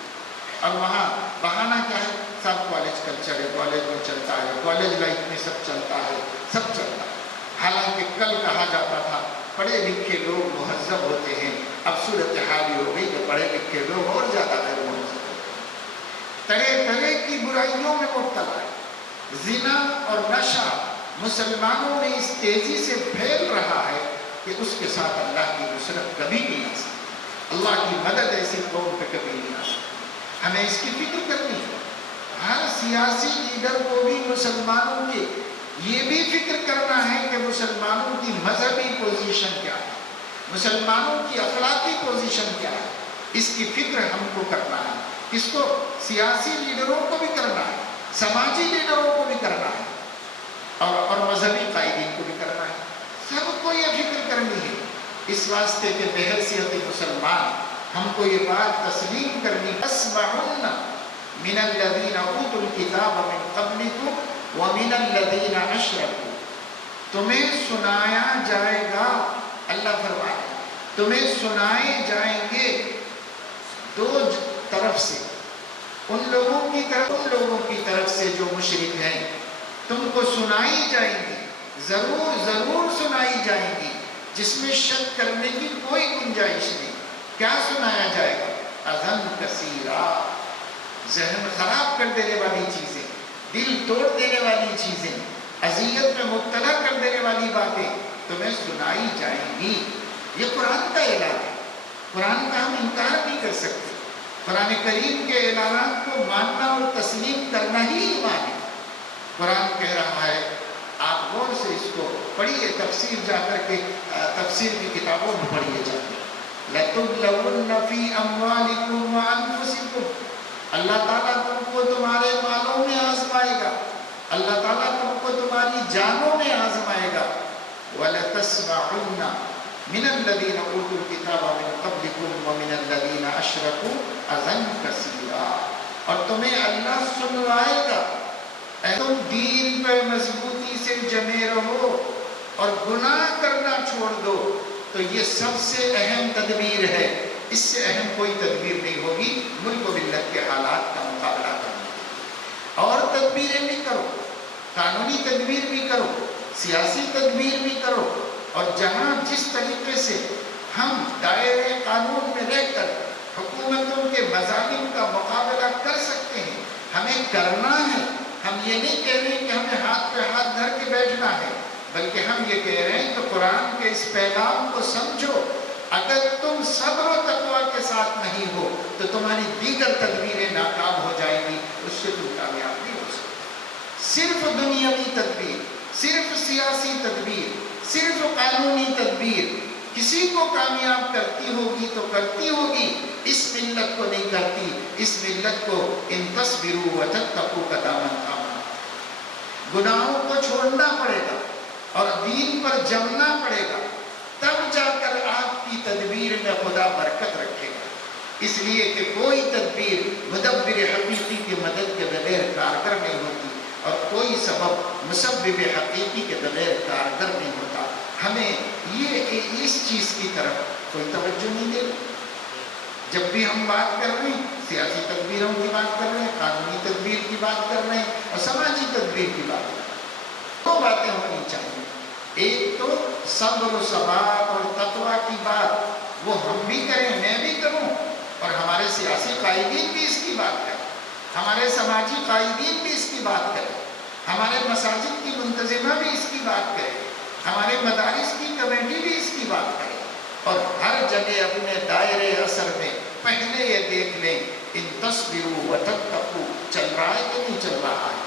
اور وہاں بہانہ کیا ہے؟ سب کالج کلچر ہے، کالج میں چلتا ہے، کالج لائف میں سب چلتا ہے، سب چلتا ہے۔ حالانکہ کل کہا جاتا تھا پڑھے لکھے لوگ مہذب ہوتے ہیں، اب صورتحال یہ ہو گئی کہ پڑھے لکھے لوگ اور زیادہ غیر مہذب ہوتے ہیں، طرح طرح کی برائیوں میں مبتلا ہے۔ زنا اور نشہ مسلمانوں میں اس تیزی سے پھیل رہا ہے کہ اس کے ساتھ اللہ کی نصرت کبھی نہیں آ سکتی، اللہ کی مدد ایسی قوم پہ کبھی نہیں آ سکتی۔ ہمیں اس کی فکر کرنی ہے۔ ہر سیاسی لیڈر کو بھی مسلمانوں کے یہ بھی فکر کرنا ہے کہ مسلمانوں کی مذہبی پوزیشن کیا ہے، مسلمانوں کی اخلاقی پوزیشن کیا ہے، اس کی فکر ہم کو کرنا ہے۔ اس کو سیاسی لیڈروں کو بھی کرنا ہے، سماجی لیڈروں کو بھی کرنا ہے، اور مذہبی قائدین کو بھی کرنا ہے۔ سب کو یہ فکر کرنی ہے، اس واسطے کہ بحیثیت مسلمان ہم کو یہ بات تسلیم کرنی، اسمعن من الذین اوتوا الکتاب من قبلکم ومن الذین اشرکوا، تمہیں سنایا جائے گا، اللہ فرمائے تمہیں سنائے جائیں گے دو طرف سے، ان لوگوں کی طرف سے جو مشرک ہیں، تم کو سنائی جائیں گی، ضرور سنائی جائیں گی، جس میں شک کرنے کی کوئی گنجائش نہیں۔ کیا سنایا جائے گا؟ اذن کثیرہ، ذہن خراب کر دینے والی چیزیں، دل توڑ دینے والی چیزیں، اذیت میں مبتلا کر دینے والی باتیں تمہیں سنائی جائیں گی۔ یہ قرآن کا اعلان ہے، قرآن کا ہم انکار نہیں کر سکتے۔ قرآن کریم کے اعلانات کو ماننا اور تسلیم کرنا ہی ایمان ہے۔ قرآن کہہ رہا ہے، آپ غور سے اس کو پڑھیے، تفسیر جا کر کے تفسیر کی کتابوں میں پڑھیے جا کے، لَتُبْلَوُنَّ فِي أَمْوَالِكُمْ وَأَنفُسِكُمْ، اللہ تعالیٰ تم کو تمہارے مالوں میں آزمائے گا، اللہ تعالیٰ تم کو تمہاری جانوں میں آزمائے گا۔ وَلَتَسْمَعُنَّ مِنَ الَّذِينَ أُوتُوا الْكِتَابَ مِنْ قَبْلِكُمْ وَمِنَ الَّذِينَ أَشْرَكُوا أَذًى كَثِيرًا، اور تمہیں اللہ سنوائے گا۔ اے تم دین پہ مضبوطی سے جمے رہو اور گناہ کرنا چھوڑ دو، تو یہ سب سے اہم تدبیر ہے، اس سے اہم کوئی تدبیر نہیں ہوگی ملک و ملت کے حالات کا مقابلہ تدبیریں بھی کرو، قانونی تدبیر بھی کرو، سیاسی تدبیر بھی کرو، اور جہاں جس طریقے سے ہم دائرے قانون میں رہ کر حکومتوں کے مظالم کا مقابلہ کر سکتے ہیں ہمیں کرنا ہے۔ ہم یہ نہیں کہہ رہے کہ ہمیں ہاتھ پہ ہاتھ دھر کے بیٹھنا ہے، بلکہ ہم یہ کہہ رہے ہیں کہ قرآن کے اس پیغام کو سمجھو، اگر تم صبر و تقوی کے ساتھ نہیں ہو تو تمہاری دیگر تدبیریں ناکام ہو جائیں گی، اس سے تم کامیاب نہیں ہو سکتے۔ صرف دنیاوی تدبیر، صرف سیاسی تدبیر، صرف قانونی تدبیر کسی کو کامیاب کرتی ہوگی تو کرتی ہوگی، اس ملت کو نہیں کرتی۔ اس ملت کو ان تصبروا وتتقوا کا دامن تھامنا، گناہوں کو چھوڑنا پڑے گا اور دین پر جمنا پڑے گا، تب جا کر آپ کی تدبیر میں خدا برکت رکھے گا۔ اس لیے کہ کوئی تدبیر مدبر حقیقی کی مدد کے بغیر کارگر نہیں ہوتی، اور کوئی سبب مسبب حقیقی کے بغیر کارگر نہیں ہوتا۔ ہمیں اس چیز کی طرف کوئی توجہ نہیں دے رہی۔ جب بھی ہم بات کر رہے ہیں سیاسی تدبیروں کی بات کر رہے ہیں، قانونی تدبیر کی بات کر رہے ہیں، اور سماجی تدبیر کی بات کر رہے ہیں، دو باتیں ہونی چاہیے۔ ایک تو صبر و ثبات اور تقوی کی بات، وہ ہم بھی کریں، میں بھی کروں، اور ہمارے سیاسی قائدین بھی اس کی بات کریں، ہمارے سماجی قائدین بھی اس کی بات کریں، ہمارے مساجد کی منتظمہ بھی اس کی بات کریں، ہمارے مدارس کی کمیٹی بھی اس کی بات کرے، اور ہر جگہ اپنے دائرے اثر میں پہلے یہ دیکھ لیں ان تصبروا وتتقوا چل رہا ہے کہ نہیں چل رہا ہے۔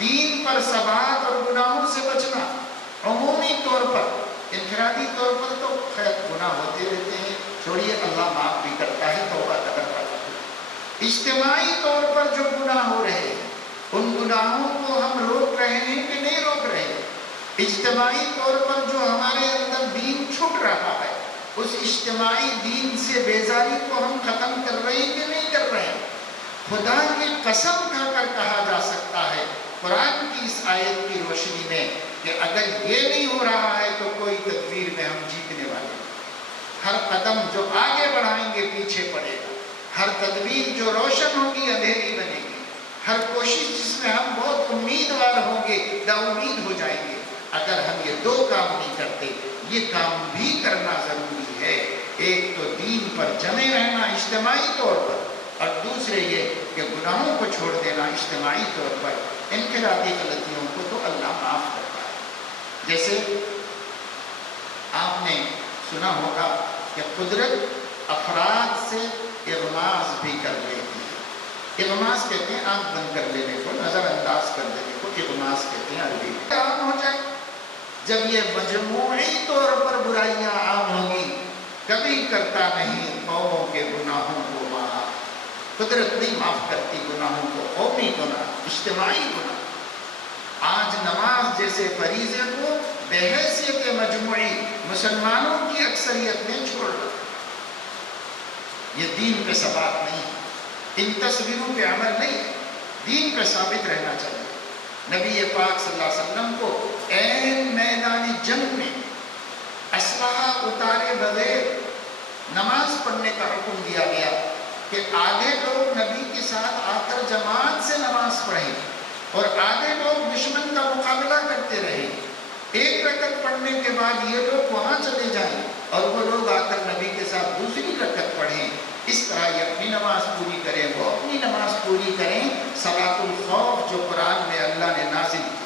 دین پر ثبات اور گناہوں سے بچنا، عمومی طور پر، انفرادی طور پر تو خیر گناہ ہوتے رہتے ہیں، چھوڑیے اللہ معاف بھی کرتا ہے، توبہ کرتا ہے۔ اجتماعی طور پر جو گناہ ہو رہے ہیں ان گناہوں کو ہم روک رہے ہیں کہ نہیں روک رہے ہیں؟ اجتماعی طور پر جو ہمارے اندر دین چھٹ رہا ہے، اس اجتماعی دین سے بیزاری کو ہم ختم کر رہے ہیں کہ نہیں کر رہے ہیں؟ خدا کی قسم کھا کر کہا جا سکتا ہے قرآن کی اس آیت کی روشنی میں کہ اگر یہ نہیں ہو رہا ہے تو کوئی تدبیر میں ہم جیتنے والے ہیں۔ ہر قدم جو آگے بڑھائیں گے پیچھے پڑے گا، ہر تدبیر جو روشن ہوگی اندھیری بنے گی، ہر کوشش جس میں ہم بہت امیدوار ہوں گے نا امید ہو جائیں گے۔ اگر ہم یہ دو کام نہیں کرتے، یہ کام بھی کرنا ضروری ہے۔ ایک تو دین پر جمے رہنا اجتماعی طور پر، اور دوسرے یہ کہ گناہوں کو چھوڑ دینا اجتماعی طور پر۔ انفرادی غلطیوں کو تو اللہ معاف کرتا ہے۔ جیسے آپ نے سنا ہوگا کہ قدرت افراد سے اغماس بھی کر لیتی ہے۔ اغماس کہتے ہیں آنکھ بند کر لینے کو، نظر انداز کر دینے کو اغماس کہتے ہیں عربی میں۔ عام ہو جائے جب یہ مجموعی طور پر برائیاں عام ہوگی، کبھی کرتا نہیں قوموں کے گناہوں کو معاف۔ قدرت نہیں معاف کرتی گناہوں کو، قومی گناہ، اجتماعی گناہ۔ آج نماز جیسے فریضے کو بحیثیت مجموعی مسلمانوں کی اکثریت نے چھوڑ رکھا۔ یہ دین پہ ثبات نہیں ہے، ان تصویروں پہ عمل نہیں ہے، دین پہ ثابت رہنا چاہیے۔ نبی پاک صلی اللہ علیہ وسلم کو عین میدان جنگ میں اسلحہ اتارے بغیر نماز پڑھنے کا حکم دیا گیا کہ آدھے لوگ نبی کے ساتھ آ کر جماعت سے نماز پڑھیں اور آدھے لوگ دشمن کا مقابلہ کرتے رہیں۔ ایک رکعت پڑھنے کے بعد یہ لوگ وہاں چلے جائیں اور وہ لوگ آ کر نبی کے ساتھ دوسری رکعت پڑھیں۔ اس طرح یہ اپنی نماز پوری کریں، وہ اپنی نماز پوری کریں۔ صلاۃ الخوف جو قرآن میں اللہ نے نازل کی،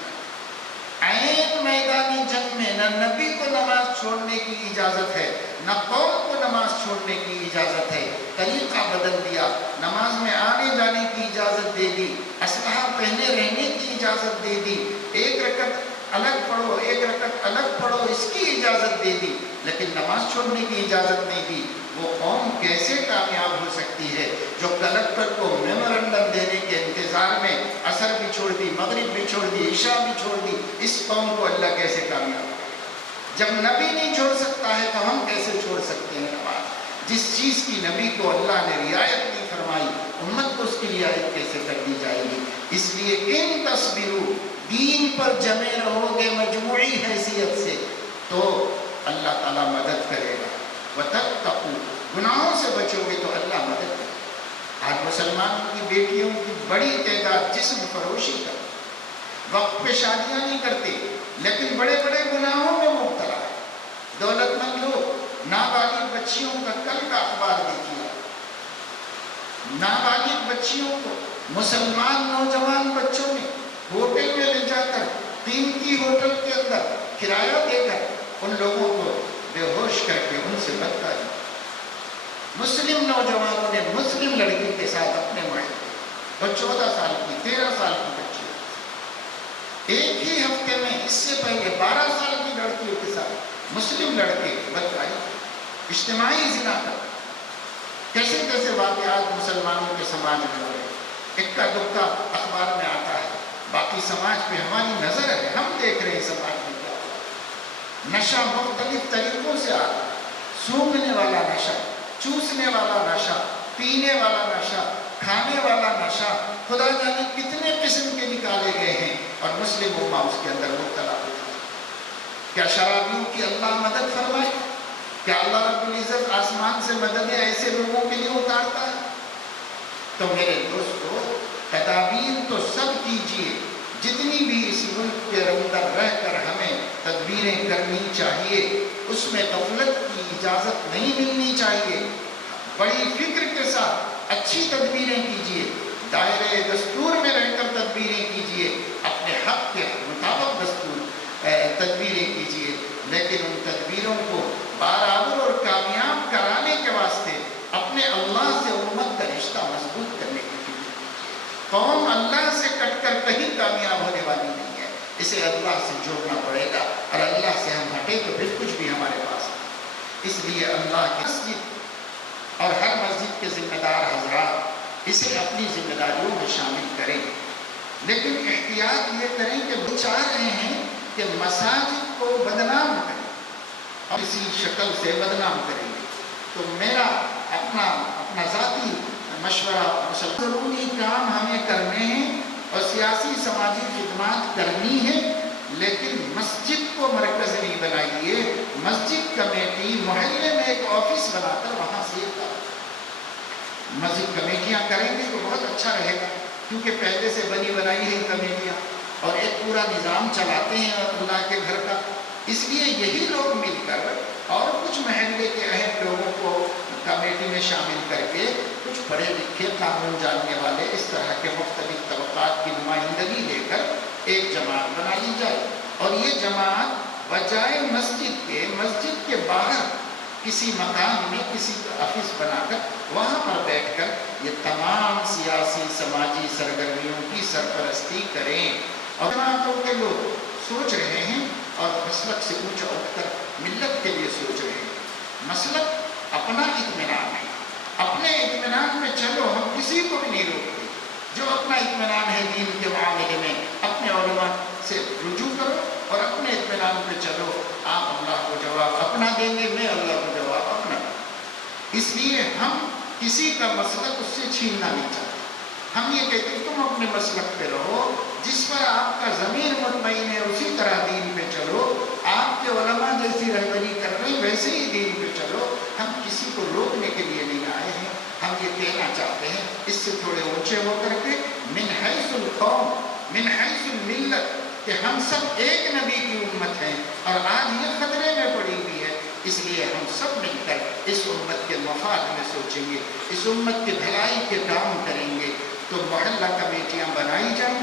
عین میدانی جنگ میں نہ نبی کو نماز چھوڑنے کی اجازت ہے، نہ قوم کو نماز چھوڑنے کی اجازت ہے۔ طریقہ بدل دیا، نماز میں آنے جانے کی اجازت دے دی، اسلحہ پہنے رہنے کی اجازت دے دی، ایک رکعت الگ پڑھو ایک رکعت الگ پڑھو اس کی اجازت دے دی، لیکن نماز چھوڑنے کی اجازت نہیں دی۔ وہ قوم کیسے کامیاب ہو سکتی ہے جو کلکٹر کو میمورنڈم دینے کے انتظار میں عصر بھی چھوڑ دی، مغرب بھی چھوڑ دی، عشاء بھی چھوڑ دی؟ اس قوم کو اللہ کیسے کامیاب کرے؟ جب نبی نہیں چھوڑ سکتا ہے تو ہم کیسے چھوڑ سکتے ہیں نماز؟ جس چیز کی نبی کو اللہ نے رعایت نہیں فرمائی، امت کو اس کی رعایت کیسے کر دی جائے گی؟ اس لیے ان تصویروں دین پر جمے رہو گے مجموعی حیثیت سے تو اللہ تعالیٰ مدد کرے گا۔ وَتَتَّقُوا گناہوں سے بچو گے تو اللہ مدد کرے گا۔ آج مسلمانوں کی بیٹیوں کی بڑی تعداد جسم فروشی کا، وقت پہ شادیاں نہیں کرتے، لیکن بڑے بڑے گناہوں میں مبتلا ہے۔ دولت مند لوگ نابالغ بچیوں کا کل کا اخبار دیکھیے، نابالغ بچیوں کو مسلمان نوجوان بچوں نے ہوٹل میں لے جا کر قیمتی ہوٹل کے اندر کرایہ دے کر ان لوگوں کو بے ہوش کر کے ان سے بدکاری۔ مسلم نوجوانوں نے مسلم لڑکی کے ساتھ اپنے معاہدے، اور 14 سال کی 13 سال کی بچی، ایک ہی ہفتے میں اس سے پہلے 12 سال کی لڑکیوں کے ساتھ مسلم لڑکے بدکاری، اجتماعی زنا کا کیسے کیسے واقعات مسلمانوں کے سماج میں ہو رہے، اکا دکا اخبار میں آتا ہے، باقی سماج پہ ہماری نظر ہے، ہم دیکھ رہے ہیں سماج میں کیا ہو رہا ہے۔ نشہ مختلف طریقوں سے آ رہا ہے، سونگھنے والا نشہ، چوسنے والا نشہ، پینے والا نشہ، کھانے والا نشہ، خدا جانے کتنے قسم کے نکالے گئے ہیں، اور مسلم امہ اس کے اندر مبتلا ہوئی ہے۔ کیا شرابیوں کی اللہ مدد فرمائے؟ کیا اللہ رب العزت آسمان سے مددیں ایسے لوگوں کے لیے اتارتا ہے؟ تو میرے دوستو، تدابیر تو سب کیجیے، جتنی بھی اس ملک کے اندر رہ کر ہمیں تدبیریں کرنی چاہیے، اس میں غفلت کی اجازت نہیں ملنی چاہیے۔ بڑی فکر کے ساتھ اچھی تدبیریں کیجیے، دائرۂ دستور میں رہ کر تدبیریں کیجیے، اپنے حق کے مطابق تدبیریں کیجیے، لیکن ان تدبیروں کو برابر اور کامیاب کرانے کے واسطے اپنے اللہ سے امت کا رشتہ مضبوط کرنے کی فکر کیجیے۔ قوم اللہ سے کٹ کر کہیں کامیاب ہونے والی نہیں ہے، اسے اللہ سے جوڑنا پڑے گا، اور اللہ سے ہم ہٹے تو پھر کچھ بھی ہمارے پاس نہیں۔ اس لیے اللہ کی مسجد اور ہر مسجد کے ذمہ دار حضرات اسے اپنی ذمہ داریوں میں شامل کریں، لیکن احتیاط یہ کریں کہ وہ چاہ رہے ہیں کہ مساجد کو بدنام کریں اور اسی شکل سے بدنام کریں گے۔ تو میرا اپنا ذاتی مشورہ، ضروری کام ہمیں کرنے ہیں اور سیاسی سماجی خدمات کرنی ہے، لیکن مسجد کو مرکز نہیں بنائیے۔ مسجد کمیٹی محلے میں ایک آفس بنا کر وہاں سے مسجد کمیٹیاں کریں گے تو بہت اچھا رہے گا، کیونکہ پہلے سے بنی بنائی ہے کمیٹیاں اور ایک پورا نظام چلاتے ہیں اللہ کے گھر کا۔ اس لیے یہی لوگ مل کر اور کچھ محلے کے اہم لوگوں کو کمیٹی میں شامل کر کے، کچھ پڑھے لکھے قانون جاننے والے اس طرح کے مختلف طبقات کی نمائندگی لے کر ایک جماعت بنا لی جائے، اور یہ جماعت بجائے مسجد کے باہر کسی مکان میں کسی آفس بنا کر وہاں پر بیٹھ کر یہ تمام سیاسی سماجی سرگرمیوں کی سرپرستی کریں۔ اور جماعتوں کے لوگ سوچ رہے ہیں اور مسلک سے اونچا اٹھ کر ملت کے لیے سوچ رہے ہیں۔ مسلک اپنا اطمینان ہے، اپنے اطمینان میں چلو، ہم کسی کو بھی نہیں روکتے۔ جو اپنا اطمینان ہے دین کے معاملے میں اپنے علماء سے رجوع کرو اور اپنے اطمینان پہ چلو، آپ اللہ کو جواب اپنا دیں گے، میں اللہ کو جواب اپنا۔ اس لیے ہم کسی کا مسلک اس سے چھیننا نہیں چاہتے۔ ہم یہ کہتے ہیں تم اپنے مسلک پہ رہو، جس پر آپ کا ضمیر مطمئن ہے اسی طرح دین پہ چلو، آپ کے علماء جیسی رہبری کر رہے ہیں ویسے ہی دین پہ چلو۔ ہم کسی کو روکنے کے لیے نہیں آئے ہیں، ہم یہ کہنا چاہتے ہیں اس سے تھوڑے اونچے ہو کر کے من حیث القوم من حیث الملت، کہ ہم سب ایک نبی کی امت ہیں اور آج یہ خطرے میں پڑی ہوئی ہے، اس لیے ہم سب مل کر اس امت کے مفاد میں سوچیں گے، اس امت کی بھلائی کے کام کریں گے۔ تو محلہ کمیٹیاں بنائی جائیں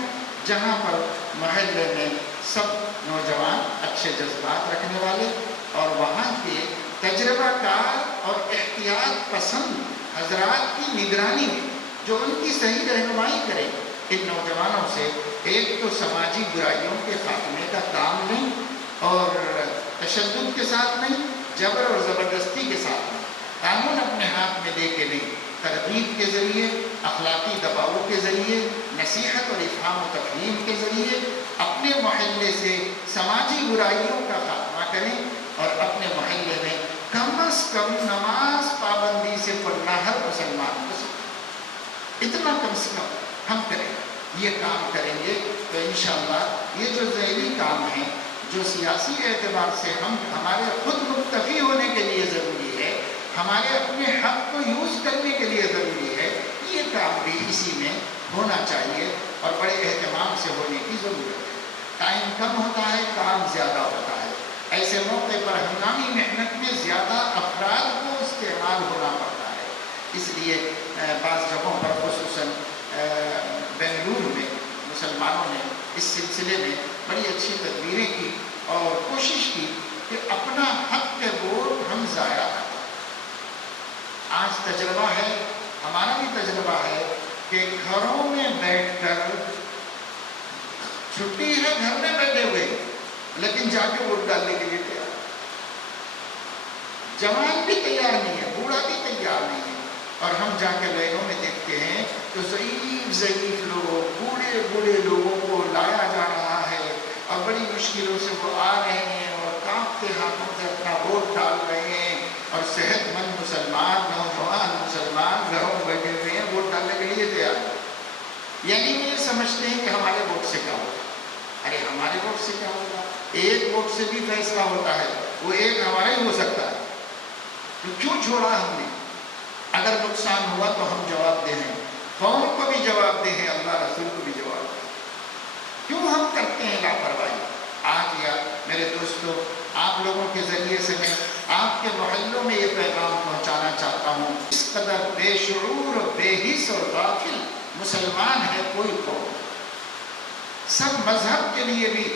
جہاں پر محلے میں سب نوجوان اچھے جذبات رکھنے والے اور وہاں کے تجربہ کار اور احتیاط پسند حضرات کی نگرانی میں جو ان کی صحیح رہنمائی کریں۔ ان نوجوانوں سے ایک تو سماجی برائیوں کے خاتمے کا کام نہیں، اور تشدد کے ساتھ نہیں، جبر اور زبردستی کے ساتھ نہیں، قانون اپنے ہاتھ میں لے کے نہیں، ترغیب کے ذریعے، اخلاقی دباؤ کے ذریعے، نصیحت اور افہام و تفہیم کے ذریعے اپنے محلے سے سماجی برائیوں کا خاتمہ کریں، اور اپنے محلے میں کم از کم نماز پابندی سے پڑھنا ہر مسلمان کو سکھائیں۔ اتنا کم سے کم ہم کریں، یہ کام کریں گے تو انشاءاللہ یہ جو ذیلی کام ہیں، جو سیاسی اعتبار سے ہمارے خود مکتفی ہونے کے لیے ضروری ہے، ہمارے اپنے حق کو یوز کرنے کے لیے ضروری ہے، یہ کام بھی اسی میں ہونا چاہیے اور بڑے اہتمام سے ہونے کی ضرورت ہے۔ ٹائم کم ہوتا ہے، کام زیادہ ہوتا ہے۔ ایسے موقع پر ہنگامی محنت میں زیادہ افراد کو استعمال ہونا پڑتا ہے۔ اس لیے بعض جگہوں پر خصوصاً بنگلورو میں مسلمانوں نے اس سلسلے میں بڑی اچھی تدبیریں کی اور کوشش کی کہ اپنا حق ووٹ ہم ضائع نہ کریں۔ آج تجربہ ہے، ہمارا بھی تجربہ ہے کہ گھروں میں بیٹھ کر، چھٹی ہے گھر میں بیٹھے ہوئے لیکن جا کے ووٹ ڈالنے کے لیے تیار، جوان بھی تیار نہیں ہے، بوڑھا بھی تیار نہیں ہے، اور ہم جا کے لائنوں میں دیکھتے ہیں تو ضعیف لوگ، بوڑھے لوگوں کو لایا جا رہا ہے اور بڑی مشکلوں سے وہ آ رہے ہیں اور کانپتے ہاتھوں سے اپنا ووٹ ڈال رہے ہیں، اور صحت مند مسلمان، نوجوان مسلمان گھروں میں بیٹھے ہوئے ہیں، ووٹ ڈالنے کے لیے تیار ہیں۔ یعنی وہ یہ سمجھتے ہیں کہ ہمارے ووٹ سے کیا ہوگا۔ ارے ہمارے ووٹ سے کیا ہوگا؟ ایک ووٹ سے بھی فیصلہ ہوتا ہے، وہ ایک ہمارا ہی ہو سکتا ہے، تو کیوں چھوڑا ہم نے؟ اگر نقصان ہوا تو ہم جواب دیں، قوم کو بھی جواب دیں، اللہ رسول کو بھی جواب دیں۔ کیوں ہم کرتے ہیں لاپرواہی؟ آج یا میرے دوستو، آپ لوگوں کے ذریعے سے میں آپ کے محلوں میں یہ پیغام پہنچانا چاہتا ہوں، اس قدر بے شعور، بے حس اور غافل مسلمان ہے کوئی قوم۔ سب مذہب کے لیے بھی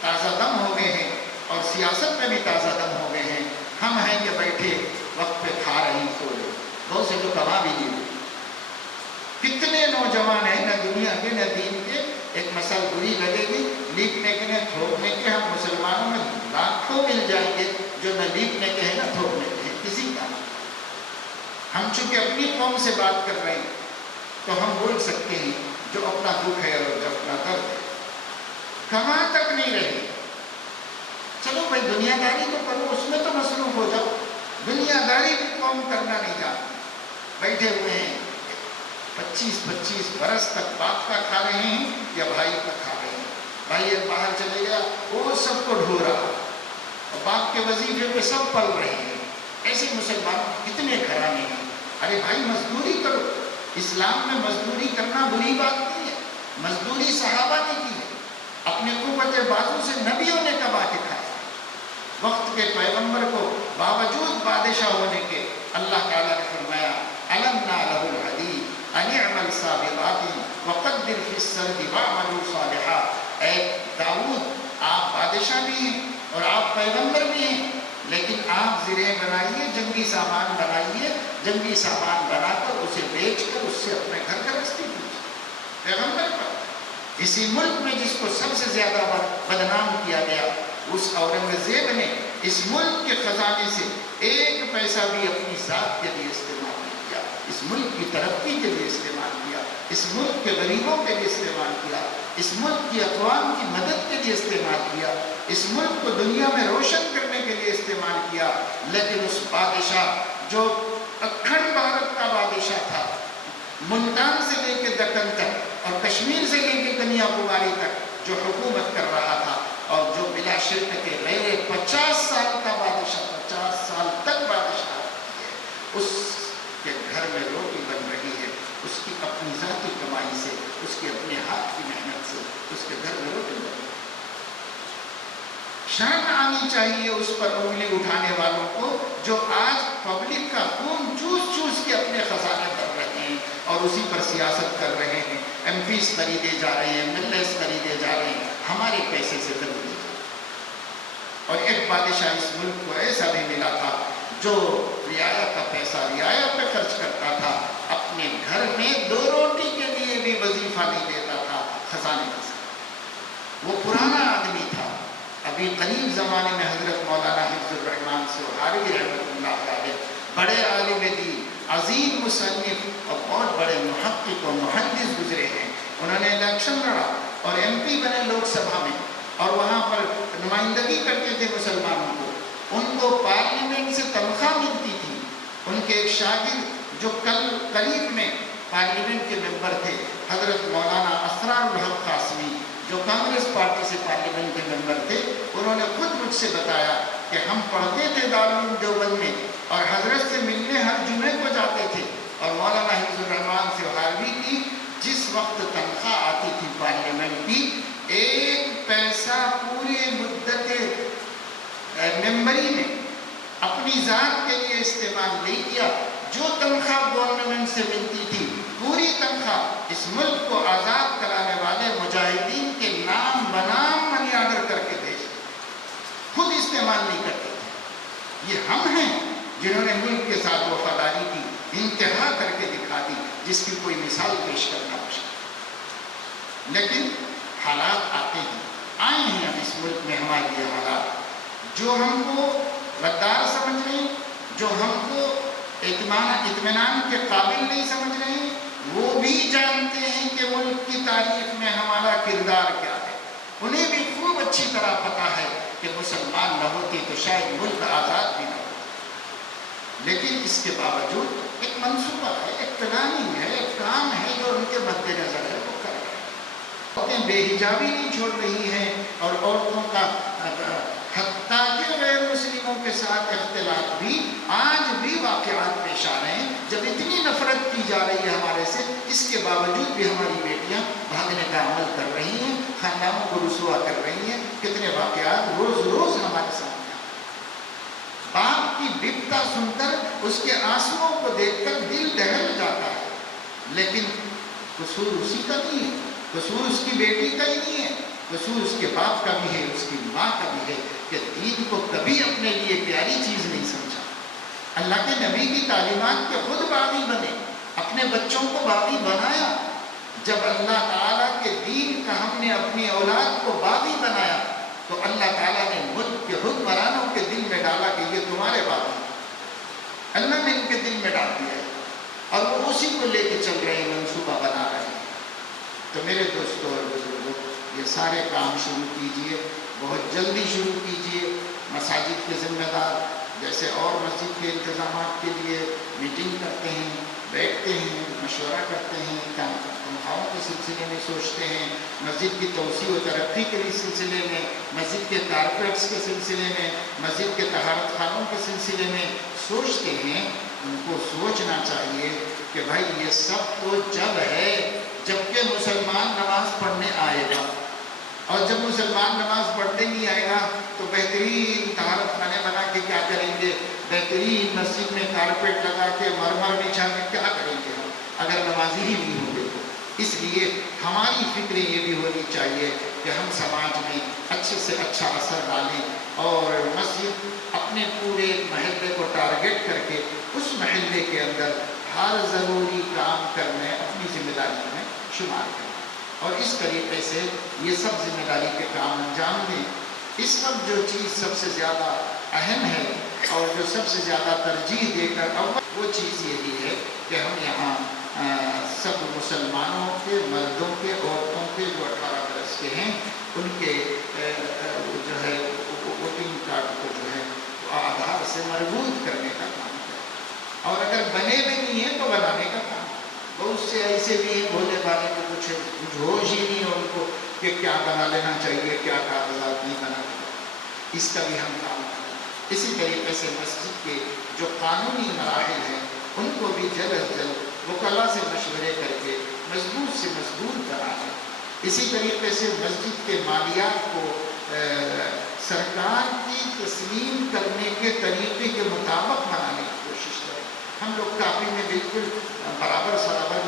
تازہ دم ہو گئے ہیں اور سیاست میں بھی تازہ دم ہو گئے ہیں۔ ہم ہیں کہ بیٹھے وقت پہ کھا رہے ہیں، سو رہے، بہت سے تو کما بھی نہیں۔ کتنے نوجوان ہیں نہ دنیا کے نہ دین کے، ایک مسل بری لگے گی، لیپنے کے نہ تھوکنے کے، ہم مسلمانوں میں لاکھوں مل جائیں گے جو نہ لیپنے کے ہیں نہ تھوکنے کے ہیں، کسی کا نہیں۔ ہم چونکہ اپنی قوم سے بات کر رہے ہیں تو ہم بول سکتے ہیں جو اپنا دکھ ہے اور جو اپنا درد ہے۔ کہاں تک نہیں رہے؟ چلو بھائی دنیا داری تو کرو، اس میں تو مصروف ہو جاؤ، دنیا داری بھی قوم کرنا نہیں جانتی، بیٹھے ہوئے ہیں 25 برس تک باپ کا کھا رہے ہیں یا بھائی کا کھا رہے ہیں۔ بھائی ایک باہر چلے گیا، وہ سب کو ڈھو رہا، اور باپ کے وظیفے پہ سب پل رہے ہیں۔ ایسے مسلمان کتنے گھرانے ہیں۔ ارے بھائی مزدوری کرو، اسلام میں مزدوری کرنا بری بات نہیں ہے، مزدوری صحابہ نے کی ہے، اپنے قوت بازو سے نبیوں نے کما کے کھایا۔ وقت کے پیغمبر کو باوجود بادشاہ ہونے کے اللہ تعالیٰ نے فرمایا علمنا لہ الحدید ان اعمل سابغات وقدر فی السرد واعملوا صالحات۔ اے داؤد، آپ بادشاہ بھی ہیں اور آپ پیغمبر بھی ہیں، لیکن آپ زرہیں بنائیے، جنگی سامان بنائیے، جنگی سامان بنا کر اسے بیچ کر اس سے اپنے گھر کا رستی کیجیے۔ پیغمبر پر اسی ملک میں جس کو سب سے زیادہ بدنام کیا گیا، اس اورنگزیب نے اس ملک کے خزانے سے ایک پیسہ بھی اپنی ذات کے لیے استعمال نہیں کیا، اس ملک کی ترقی کے لیے استعمال کیا، اس ملک کے غریبوں کے لیے استعمال کیا، اس ملک کی اقوام کی مدد کے لیے استعمال کیا، اس ملک کو دنیا میں روشن کرنے کے لیے استعمال کیا۔ لیکن اس بادشاہ جو اکھنڈ بھارت کا بادشاہ تھا، ملتان سے لے کے دکن تک اور کشمیر سے لے کے کنیا کماری تک جو حکومت کر رہا تھا، اور جو بلا شرک کے غیر 50 سال کا بادشاہ، 50 سال تک بادشاہ ہے، اس کے گھر میں روٹی بن رہی ہے، اس کی اپنی ذاتی کمائی سے، اس کے اپنے ہاتھ کی محنت سے اس کے گھر میں روٹی بن رہی ہے۔ شرم آنی چاہیے اس پر انگلی اٹھانے والوں کو جو آج پبلک کا خون چوس چوس کے اپنے خزانے بھر رہے ہیں اور اسی پر سیاست کر رہے ہیں۔ ایم پیز خریدے جا رہے ہیں، ملز خریدے جا رہے ہیں، ہمارے پیسے سے خریدے جا رہے ہیں۔ اور ایک بادشاہ اس ملک کو ایسا بھی ملا تھا جو رعایا کا پیسہ رعایا پہ خرچ کرتا تھا، اپنے گھر میں 2 روٹی کے لیے بھی وظیفہ نہیں دیتا تھا خزانے کا۔ وہ پرانا آدمی تھا۔ ابھی قریب زمانے میں حضرت مولانا حفظ الرحمان سوہاروی رحمۃ اللہ علیہ، بڑے عالم دین، عظیم مصنف اور بہت بڑے محقق و محدث گزرے ہیں۔ انہوں نے الیکشن لڑا اور ایم پی بنے لوک سبھا میں، اور وہاں پر نمائندگی کرتے تھے مسلمانوں کو۔ ان کو پارلیمنٹ سے تنخواہ ملتی تھی۔ ان کے ایک شاگرد جو کل قریب میں پارلیمنٹ کے ممبر تھے، حضرت مولانا اسرار الحق قاسمی، جو کانگریس پارٹی سے پارلیمنٹ کے ممبر تھے، انہوں نے خود مجھ سے بتایا کہ ہم پڑھتے تھے دارالعلوم دیوبند میں اور حضرت سے ملنے ہر جمعے کو جاتے تھے، اور مولانا حفظ الرحمان سوہاروی کی جس وقت تنخواہ آتی تھی پارلیمنٹ کی، 1 پیسہ اپنی ذات کے لیے استعمال نہیں کیا. جو تنخواہ گورنمنٹ سے ملتی تھی پوری تنخواہ اس ملک کو آزاد کرانے والے مجاہدین کے نام بنام منی آرڈر کر کے بھیجتے، خود استعمال نہیں کرتے تھے. یہ ہم ہیں جنہوں نے ملک کے ساتھ وفاداری کی انتہا کر کے دکھا دی، جس کی کوئی مثال پیش کرنا مشکل. لیکن حالات آتے ہیں، آئے ہیں اب اس ملک میں ہمارے یہ حالات جو ہم کو غدار سمجھ رہے ہیں، جو ہم کو اطمینان کے قابل نہیں سمجھ رہے ہیں، وہ بھی جانتے ہیں کہ ملک کی تاریخ میں ہمارا کردار کیا ہے. انہیں بھی خوب اچھی طرح پتا ہے کہ مسلمان نہ ہوتے تو شاید ملک آزاد بھی نہ ہوتا. لیکن اس کے باوجود ایک منصوبہ ہے، ایک پلاننگ ہے، ایک کام ہے جو ان کے مد نظر ہے، وہ کر رہے ہیں. عورتیں بے حجابی نہیں چھوڑ رہی ہیں، اور عورتوں کا حتیٰ کہ غیر مسلموں کے ساتھ اختلاط بھی آج بھی واقعات پیش آ رہے ہیں. جب اتنی نفرت کی جا رہی ہے ہمارے سے، اس کے باوجود بھی ہماری بیٹیاں بھاگنے کا عمل کر رہی ہیں، خاندانوں کو رسوا کر رہی ہیں. کتنے واقعات روز روز ہمارے سامنے. باپ کی بپتا سن کر، اس کے آنسوؤں کو دیکھ کر دل دہل جاتا ہے. لیکن قصور اسی کا نہیں ہے، قصور اس کی بیٹی کا ہی نہیں ہے، قصور اس کے باپ کا بھی ہے، اس کی ماں کا بھی ہے کہ دین کو کبھی اپنے لیے پیاری چیز نہیں سمجھا. اللہ کے نبی کی تعلیمات کے خود باغی بنے، اپنے بچوں کو باغی بنایا. جب اللہ تعالیٰ کے دین کا ہم نے اپنی اولاد کو باغی بنایا تو اللہ تعالیٰ نے ملک کے حکمرانوں کے دل میں ڈالا کہ یہ تمہارے باغی. اللہ نے ان کے دل میں ڈال دیا ہے اور وہ اسی کو لے کے چل رہے ہیں، منصوبہ بنا رہے ہیں. تو میرے دوستوں اور بزرگوں، یہ سارے کام شروع کیجئے، بہت جلدی شروع کیجئے. مساجد کے ذمہ دار جیسے اور مسجد کے انتظامات کے لیے میٹنگ کرتے ہیں، بیٹھتے ہیں، مشورہ کرتے ہیں، تنخواہوں کے سلسلے میں سوچتے ہیں، مسجد کی توسیع و ترقی کے سلسلے میں، مسجد کے کارپیٹس کے سلسلے میں، مسجد کے طہارت خانوں کے سلسلے میں سوچتے ہیں. ان کو سوچنا چاہیے کہ بھائی یہ سب تو جب ہے جب کہ مسلمان نماز پڑھنے آئے گا، اور جب مسلمان نماز پڑھنے نہیں آئے گا تو بہترین طہارت خانے بنا کے کیا کریں گے، بہترین مسجد میں کارپیٹ لگا کے مرمر بچھا کے کیا کریں گے ہم اگر نمازی ہی نہیں ہوں گے تو. اس لیے ہماری فکریں یہ بھی ہونی چاہیے کہ ہم سماج میں اچھے سے اچھا اثر ڈالیں، اور مسجد اپنے پورے محلے کو ٹارگٹ کر کے اس محلے کے اندر ہر ضروری کام کرنے اپنی ذمہ داری میں شمار کریں، اور اس طریقے سے یہ سب ذمہ داری کے کام انجام دیں. اس وقت جو چیز سب سے زیادہ اہم ہے اور جو سب سے زیادہ ترجیح دے کر وہ چیز یہی ہے کہ ہم یہاں سب مسلمانوں کے، مردوں کے، عورتوں کے جو 18 برس کے ہیں ان کے جو ہے ووٹنگ کارڈ کو جو ہے آدھار سے مربوط کرنے کا کام ہے، اور اگر بنے بھی نہیں ہیں تو بنانے کا کام. بہت سے ایسے بھی ہیں بھولے بھالے کو کچھ ہوش ہی نہیں ہے ان کو کہ کیا بنا لینا چاہیے، کیا کاغذات نہیں بنا لینا. اس کا بھی ہم کام کریں. اسی طریقے سے مسجد کے جو قانونی مراحل ہیں ان کو بھی جلد از جلد وکلاء سے مشورے کر کے مضبوط سے مضبوط بنائیں. اسی طریقے سے مسجد کے مالیات کو سرکار کی تسلیم کرنے کے طریقے کے مطابق بنانے کی کوشش کریں. ہم لوگ کاپی میں بالکل برابر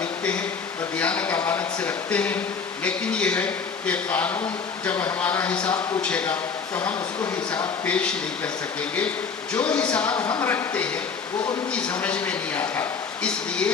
لکھتے ہیں اور دیانت امانت سے رکھتے ہیں، لیکن یہ ہے کہ قانون جب ہمارا حساب پوچھے گا تو ہم اس کو حساب پیش نہیں کر سکیں گے. جو حساب ہم رکھتے ہیں وہ ان کی سمجھ میں نہیں آتا. اس لیے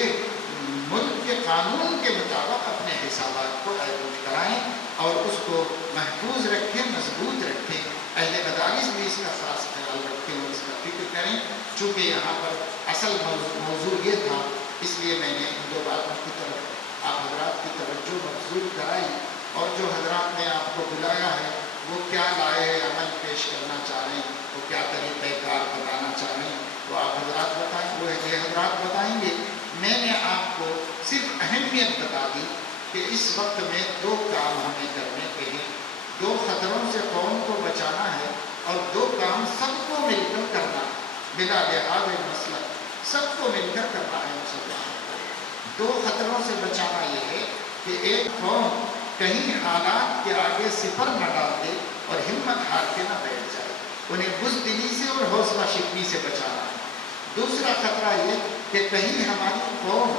ملک کے قانون کے مطابق اپنے حسابات کو ایڈٹ کرائیں اور اس کو محفوظ رکھیں، مضبوط رکھیں. اہل مدارس بھی اس کا خاص خیال رکھیں اور اس کا فکر کریں. چونکہ یہاں پر اصل موضوع یہ تھا، اس لیے میں نے ان دو باتوں کی طرف آپ حضرات کی توجہ مبذول کرائی، اور جو حضرات نے آپ کو بلایا ہے وہ کیا لائے عمل پیش کرنا چاہ رہے ہیں، وہ کیا طریقہ کار بتانا چاہ رہے ہیں، وہ آپ حضرات بتائیں، وہ یہ حضرات بتائیں گے. میں نے آپ کو صرف اہمیت بتا دی کہ اس وقت میں 2 کام ہمیں کرنے کے ہیں. 2 خطروں سے قوم کو بچانا ہے اور 2 کام سب کو مل کر کرنا ہے، بلا لحاظ مسلک سب کو مل کر کرنا ہے مسلمانوں کو. 2 خطروں سے بچانا یہ ہے کہ ایک قوم کہیں حالات کے آگے صفر نہ ڈال دے اور ہمت ہار کے نہ بیٹھ جائے. انہیں بزدلی سے اور حوصلہ شکنی سے بچانا ہے۔ دوسرا خطرہ یہ کہ کہیں ہماری قوم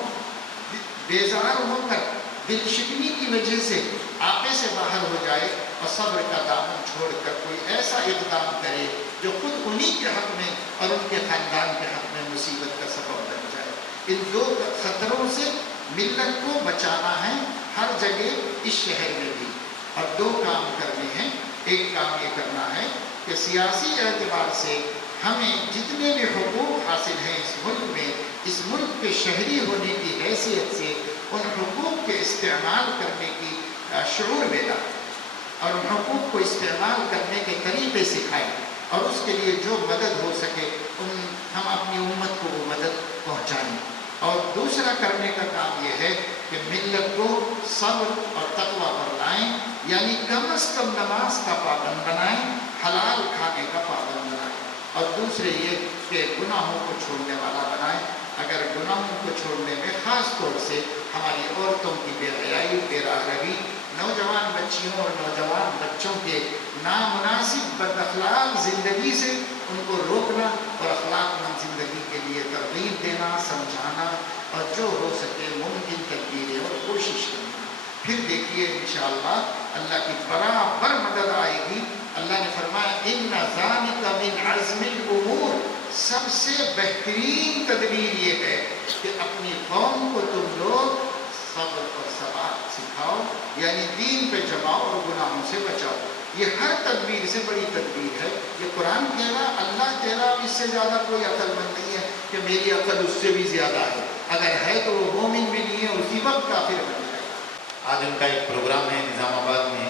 بیزار ہو کر دل شکنی کی وجہ سے آپے سے باہر ہو جائے اور صبر کا دامن چھوڑ کر کوئی ایسا اقدام کرے جو خود انہی کے حق میں اور ان کے خاندان کے حق میں مصیبت کا سبب بن جائے۔ ان دو خطروں سے ملت کو بچانا ہے ہر جگہ، اس شہر میں بھی، اور دو کام کرنے ہیں۔ ایک کام یہ کرنا ہے کہ سیاسی اعتبار سے ہمیں جتنے بھی حقوق حاصل ہیں اس ملک میں، اس ملک کے شہری ہونے کی حیثیت سے ان حقوق کے استعمال کرنے کی شعور بیدا، اور ان حقوق کو استعمال کرنے کے طریقے سکھائیں، اور اس کے لیے جو مدد ہو سکے ہم اپنی امت کو وہ مدد پہنچائیں۔ اور دوسرا کرنے کا کام یہ ہے کہ ملت کو صبر اور تقویٰ پر لائیں، یعنی کم از کم نماز کا پابند بنائیں، حلال کھانے کا پابند بنائیں، اور دوسرے یہ کہ گناہوں کو چھوڑنے والا بنائیں۔ اگر گناہوں کو چھوڑنے میں خاص طور سے ہماری عورتوں کی بے حیائی، بے راہ روی، نوجوان بچیوں اور نوجوان بچوں کے نامناسب بد اخلاق زندگی سے ان کو روکنا اور اخلاق مند زندگی کے لیے ترغیب دینا، سمجھانا، اور جو ہو سکے ممکن تدبیریں اور کوشش کرنا۔ پھر دیکھیے انشاءاللہ اللہ کی برابر مدد آئے گی۔ اللہ نے فرمایا ان ذالک من عزم الامور، سب سے بہترین تدبیر یہ ہے کہ اپنی قوم کو تم لوگ صبر اور ثبات سکھاؤ، یعنی دین پہ جماؤ اور گناہوں سے بچاؤ۔ یہ ہر تدبیر سے بڑی تدبیر ہے۔ یہ قرآن کہہ رہا، اللہ کہہ رہا، اس سے زیادہ کوئی عقل مند نہیں ہے کہ میری عقل اس سے بھی زیادہ ہے، اگر ہے تو وہ مومن بھی نہیں ہے، اسی وقت کافر بن جائے گا۔ آج ان کا ایک پروگرام ہے نظام آباد میں،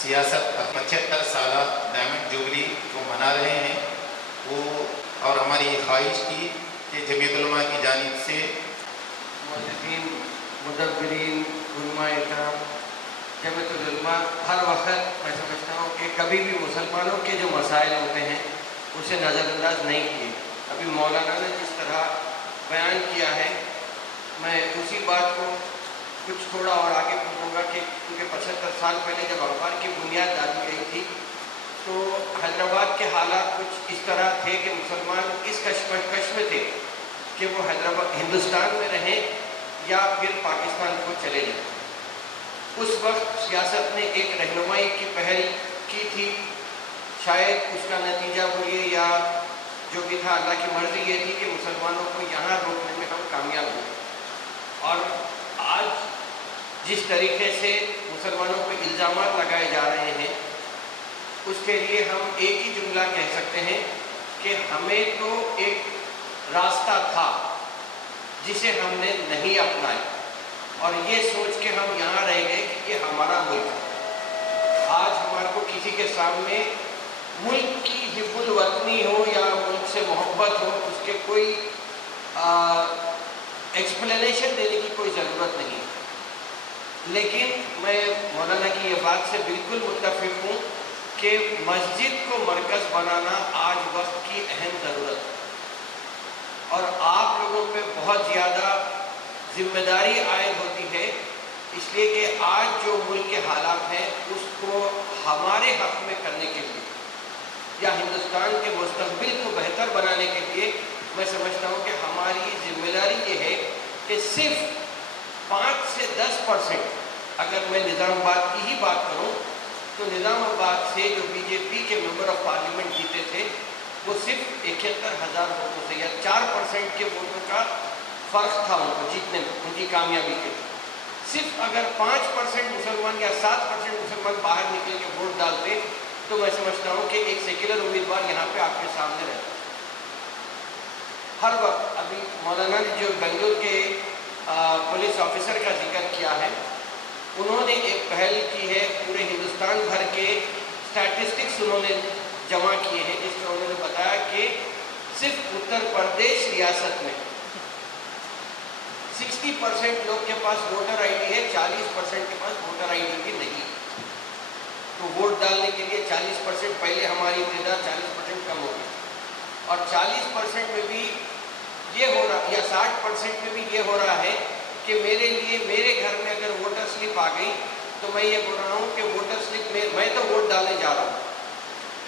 سیاست 75 سالہ ڈائمنڈ جوبلی کو منا رہے ہیں وہ، اور ہماری خواہش تھی کہ جمعیت علماء کی جانب سے مؤلفین، مدبرین، علماء کرام، جمعیت العلماء ہر وقت میں سمجھتا ہوں کہ کبھی بھی مسلمانوں کے جو مسائل ہوتے ہیں اسے نظر انداز نہیں کیے۔ ابھی مولانا نے جس طرح بیان کیا ہے، میں اسی بات کو کچھ تھوڑا اور آگے پڑھوں گا کہ کیونکہ 75 سال پہلے جب اخبار کی بنیاد ڈالی گئی تھی تو حیدرآباد کے حالات کچھ اس طرح تھے کہ مسلمان اس کشمکش میں تھے کہ وہ حیدرآباد ہندوستان میں رہیں یا پھر پاکستان کو چلے جائیں۔ اس وقت سیاست نے ایک رہنمائی کی پہل کی تھی، شاید اس کا نتیجہ بولیے یا جو بھی تھا، اللہ کی مرضی یہ تھی کہ مسلمانوں کو یہاں روکنے میں ہم کامیاب ہوئے۔ اور آج جس طریقے سے مسلمانوں پہ الزامات لگائے جا رہے ہیں اس کے لیے ہم ایک ہی جملہ کہہ سکتے ہیں کہ ہمیں تو ایک راستہ تھا جسے ہم نے نہیں اپنایا، اور یہ سوچ کے ہم یہاں رہ گئے کہ یہ ہمارا ملک ہے۔ آج ہمارے کو کسی کے سامنے ملک کی حب الوطنی ہو یا ملک سے محبت ہو، اس کے کوئی ایکسپلینیشن دینے کی کوئی ضرورت نہیں ہے۔ لیکن میں مولانا کی یہ بات سے بالکل متفق ہوں کہ مسجد کو مرکز بنانا آج وقت کی اہم ضرورت ہے، اور آپ لوگوں پہ بہت زیادہ ذمہ داری عائد ہوتی ہے، اس لیے کہ آج جو ملک کے حالات ہیں اس کو ہمارے حق میں کرنے کے لیے یا ہندوستان کے مستقبل کو بہتر بنانے کے لیے میں سمجھتا ہوں کہ ہماری ذمہ داری یہ ہے کہ صرف 5 سے 10%، اگر میں نظام آباد کی ہی بات کروں تو نظام آباد سے جو بی جے پی کے ممبر آف پارلیمنٹ جیتے تھے وہ صرف 71,000 ووٹوں سے یا 4% کے ووٹوں کا فرق تھا ان کو جیتنے میں، ان کی کامیابی کے لیے۔ صرف اگر 5% مسلمان یا 7% مسلمان باہر نکل کے ووٹ ڈالتے تو میں سمجھتا ہوں کہ ایک سیکولر امیدوار یہاں پہ آپ کے سامنے رہتا۔ ہر وقت ابھی مولانا نے جو بنگلور کے پولیس آفیسر کا ذکر کیا ہے، انہوں نے ایک پہل کی ہے، پورے ہندوستان بھر کے اسٹیٹسٹکس انہوں نے جمع کیے ہیں، جس میں انہوں نے بتایا کہ صرف اتر پردیش ریاست میں 60% لوگ کے پاس ووٹر آئی ڈی ہے، 40% کے پاس ووٹر آئی ڈی بھی نہیں۔ تو ووٹ ڈالنے کے لیے 40%، پہلے ہماری تعداد 40% کم ہوگی، اور 40% میں بھی یہ ہو رہا یا 60% میں بھی یہ ہو رہا ہے کہ میرے لیے میرے گھر میں اگر ووٹر سلپ آ گئی تو میں یہ بول رہا ہوں کہ ووٹر سلپ میں تو ووٹ ڈالنے جا رہا ہوں،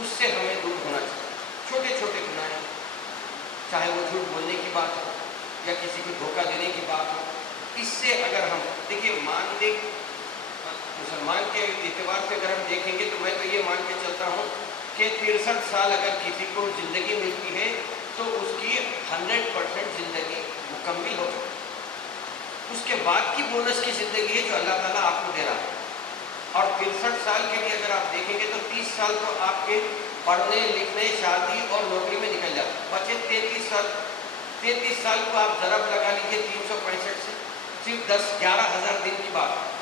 اس سے ہمیں دور ہونا چاہیے. چھوٹے چھوٹے گناہ ہیں، چاہے وہ جھوٹ بولنے کی بات ہو یا کسی کو دھوکہ دینے کی بات ہو، اس سے اگر ہم دیکھیے مسلمان کے اعتبار سے اگر ہم دیکھیں گے تو میں تو یہ مان کے چلتا ہوں کہ 63 سال اگر کسی کو زندگی ملتی ہے تو اس کی 100% زندگی مکمل ہو جائے. اس کے بعد کی بونس کی زندگی ہے جو اللہ تعالیٰ آپ کو دے رہا ہے. اور 63 سال کے لیے اگر آپ دیکھیں گے تو 30 سال تو آپ کے پڑھنے لکھنے شادی اور نوکری میں نکل جاتے. بچے 33 سال. 33 سال کو آپ ضرب لگا لیجیے 365 سے، صرف 11,000 دن کی بات ہے.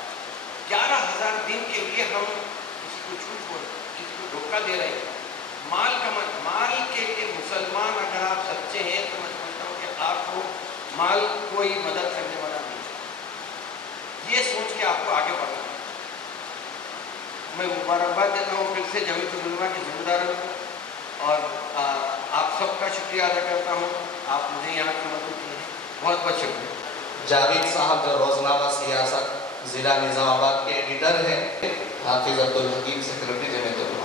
11,000 دن کے لیے ہم کسی کو جھوٹ بول، کسی کو دھوکہ دے رہے ہیں. مال کے لیے مسلمان اگر آپ سچے ہیں تو میں سمجھتا ہوں کہ آپ کو مال کوئی مدد کرنے والا نہیں. یہ سوچ کے آپ کو آگے بڑھنا ہے. میں مبارکباد دیتا ہوں پھر سے جمیعت العلماء کے ذمہ داروں کو، اور آپ سب کا شکریہ ادا کرتا ہوں. آپ مجھے یہاں کی مدد کی ہے، بہت بہت شکریہ. جاوید صاحب جو روزنامہ سیاست ضلع نظام آباد کے ایڈیٹر ہیں. حافظ عبدالحکیم سیکرٹری جمیعت العلماء.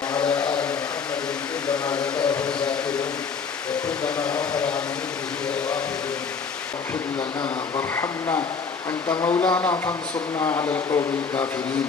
وعلى آل محمد كلما ذكره الذاكرون وكلما غفل عن ذنوبه الغافلون. اغفر لنا وارحمنا أنت مولانا فانصرنا على القوم الكافرين.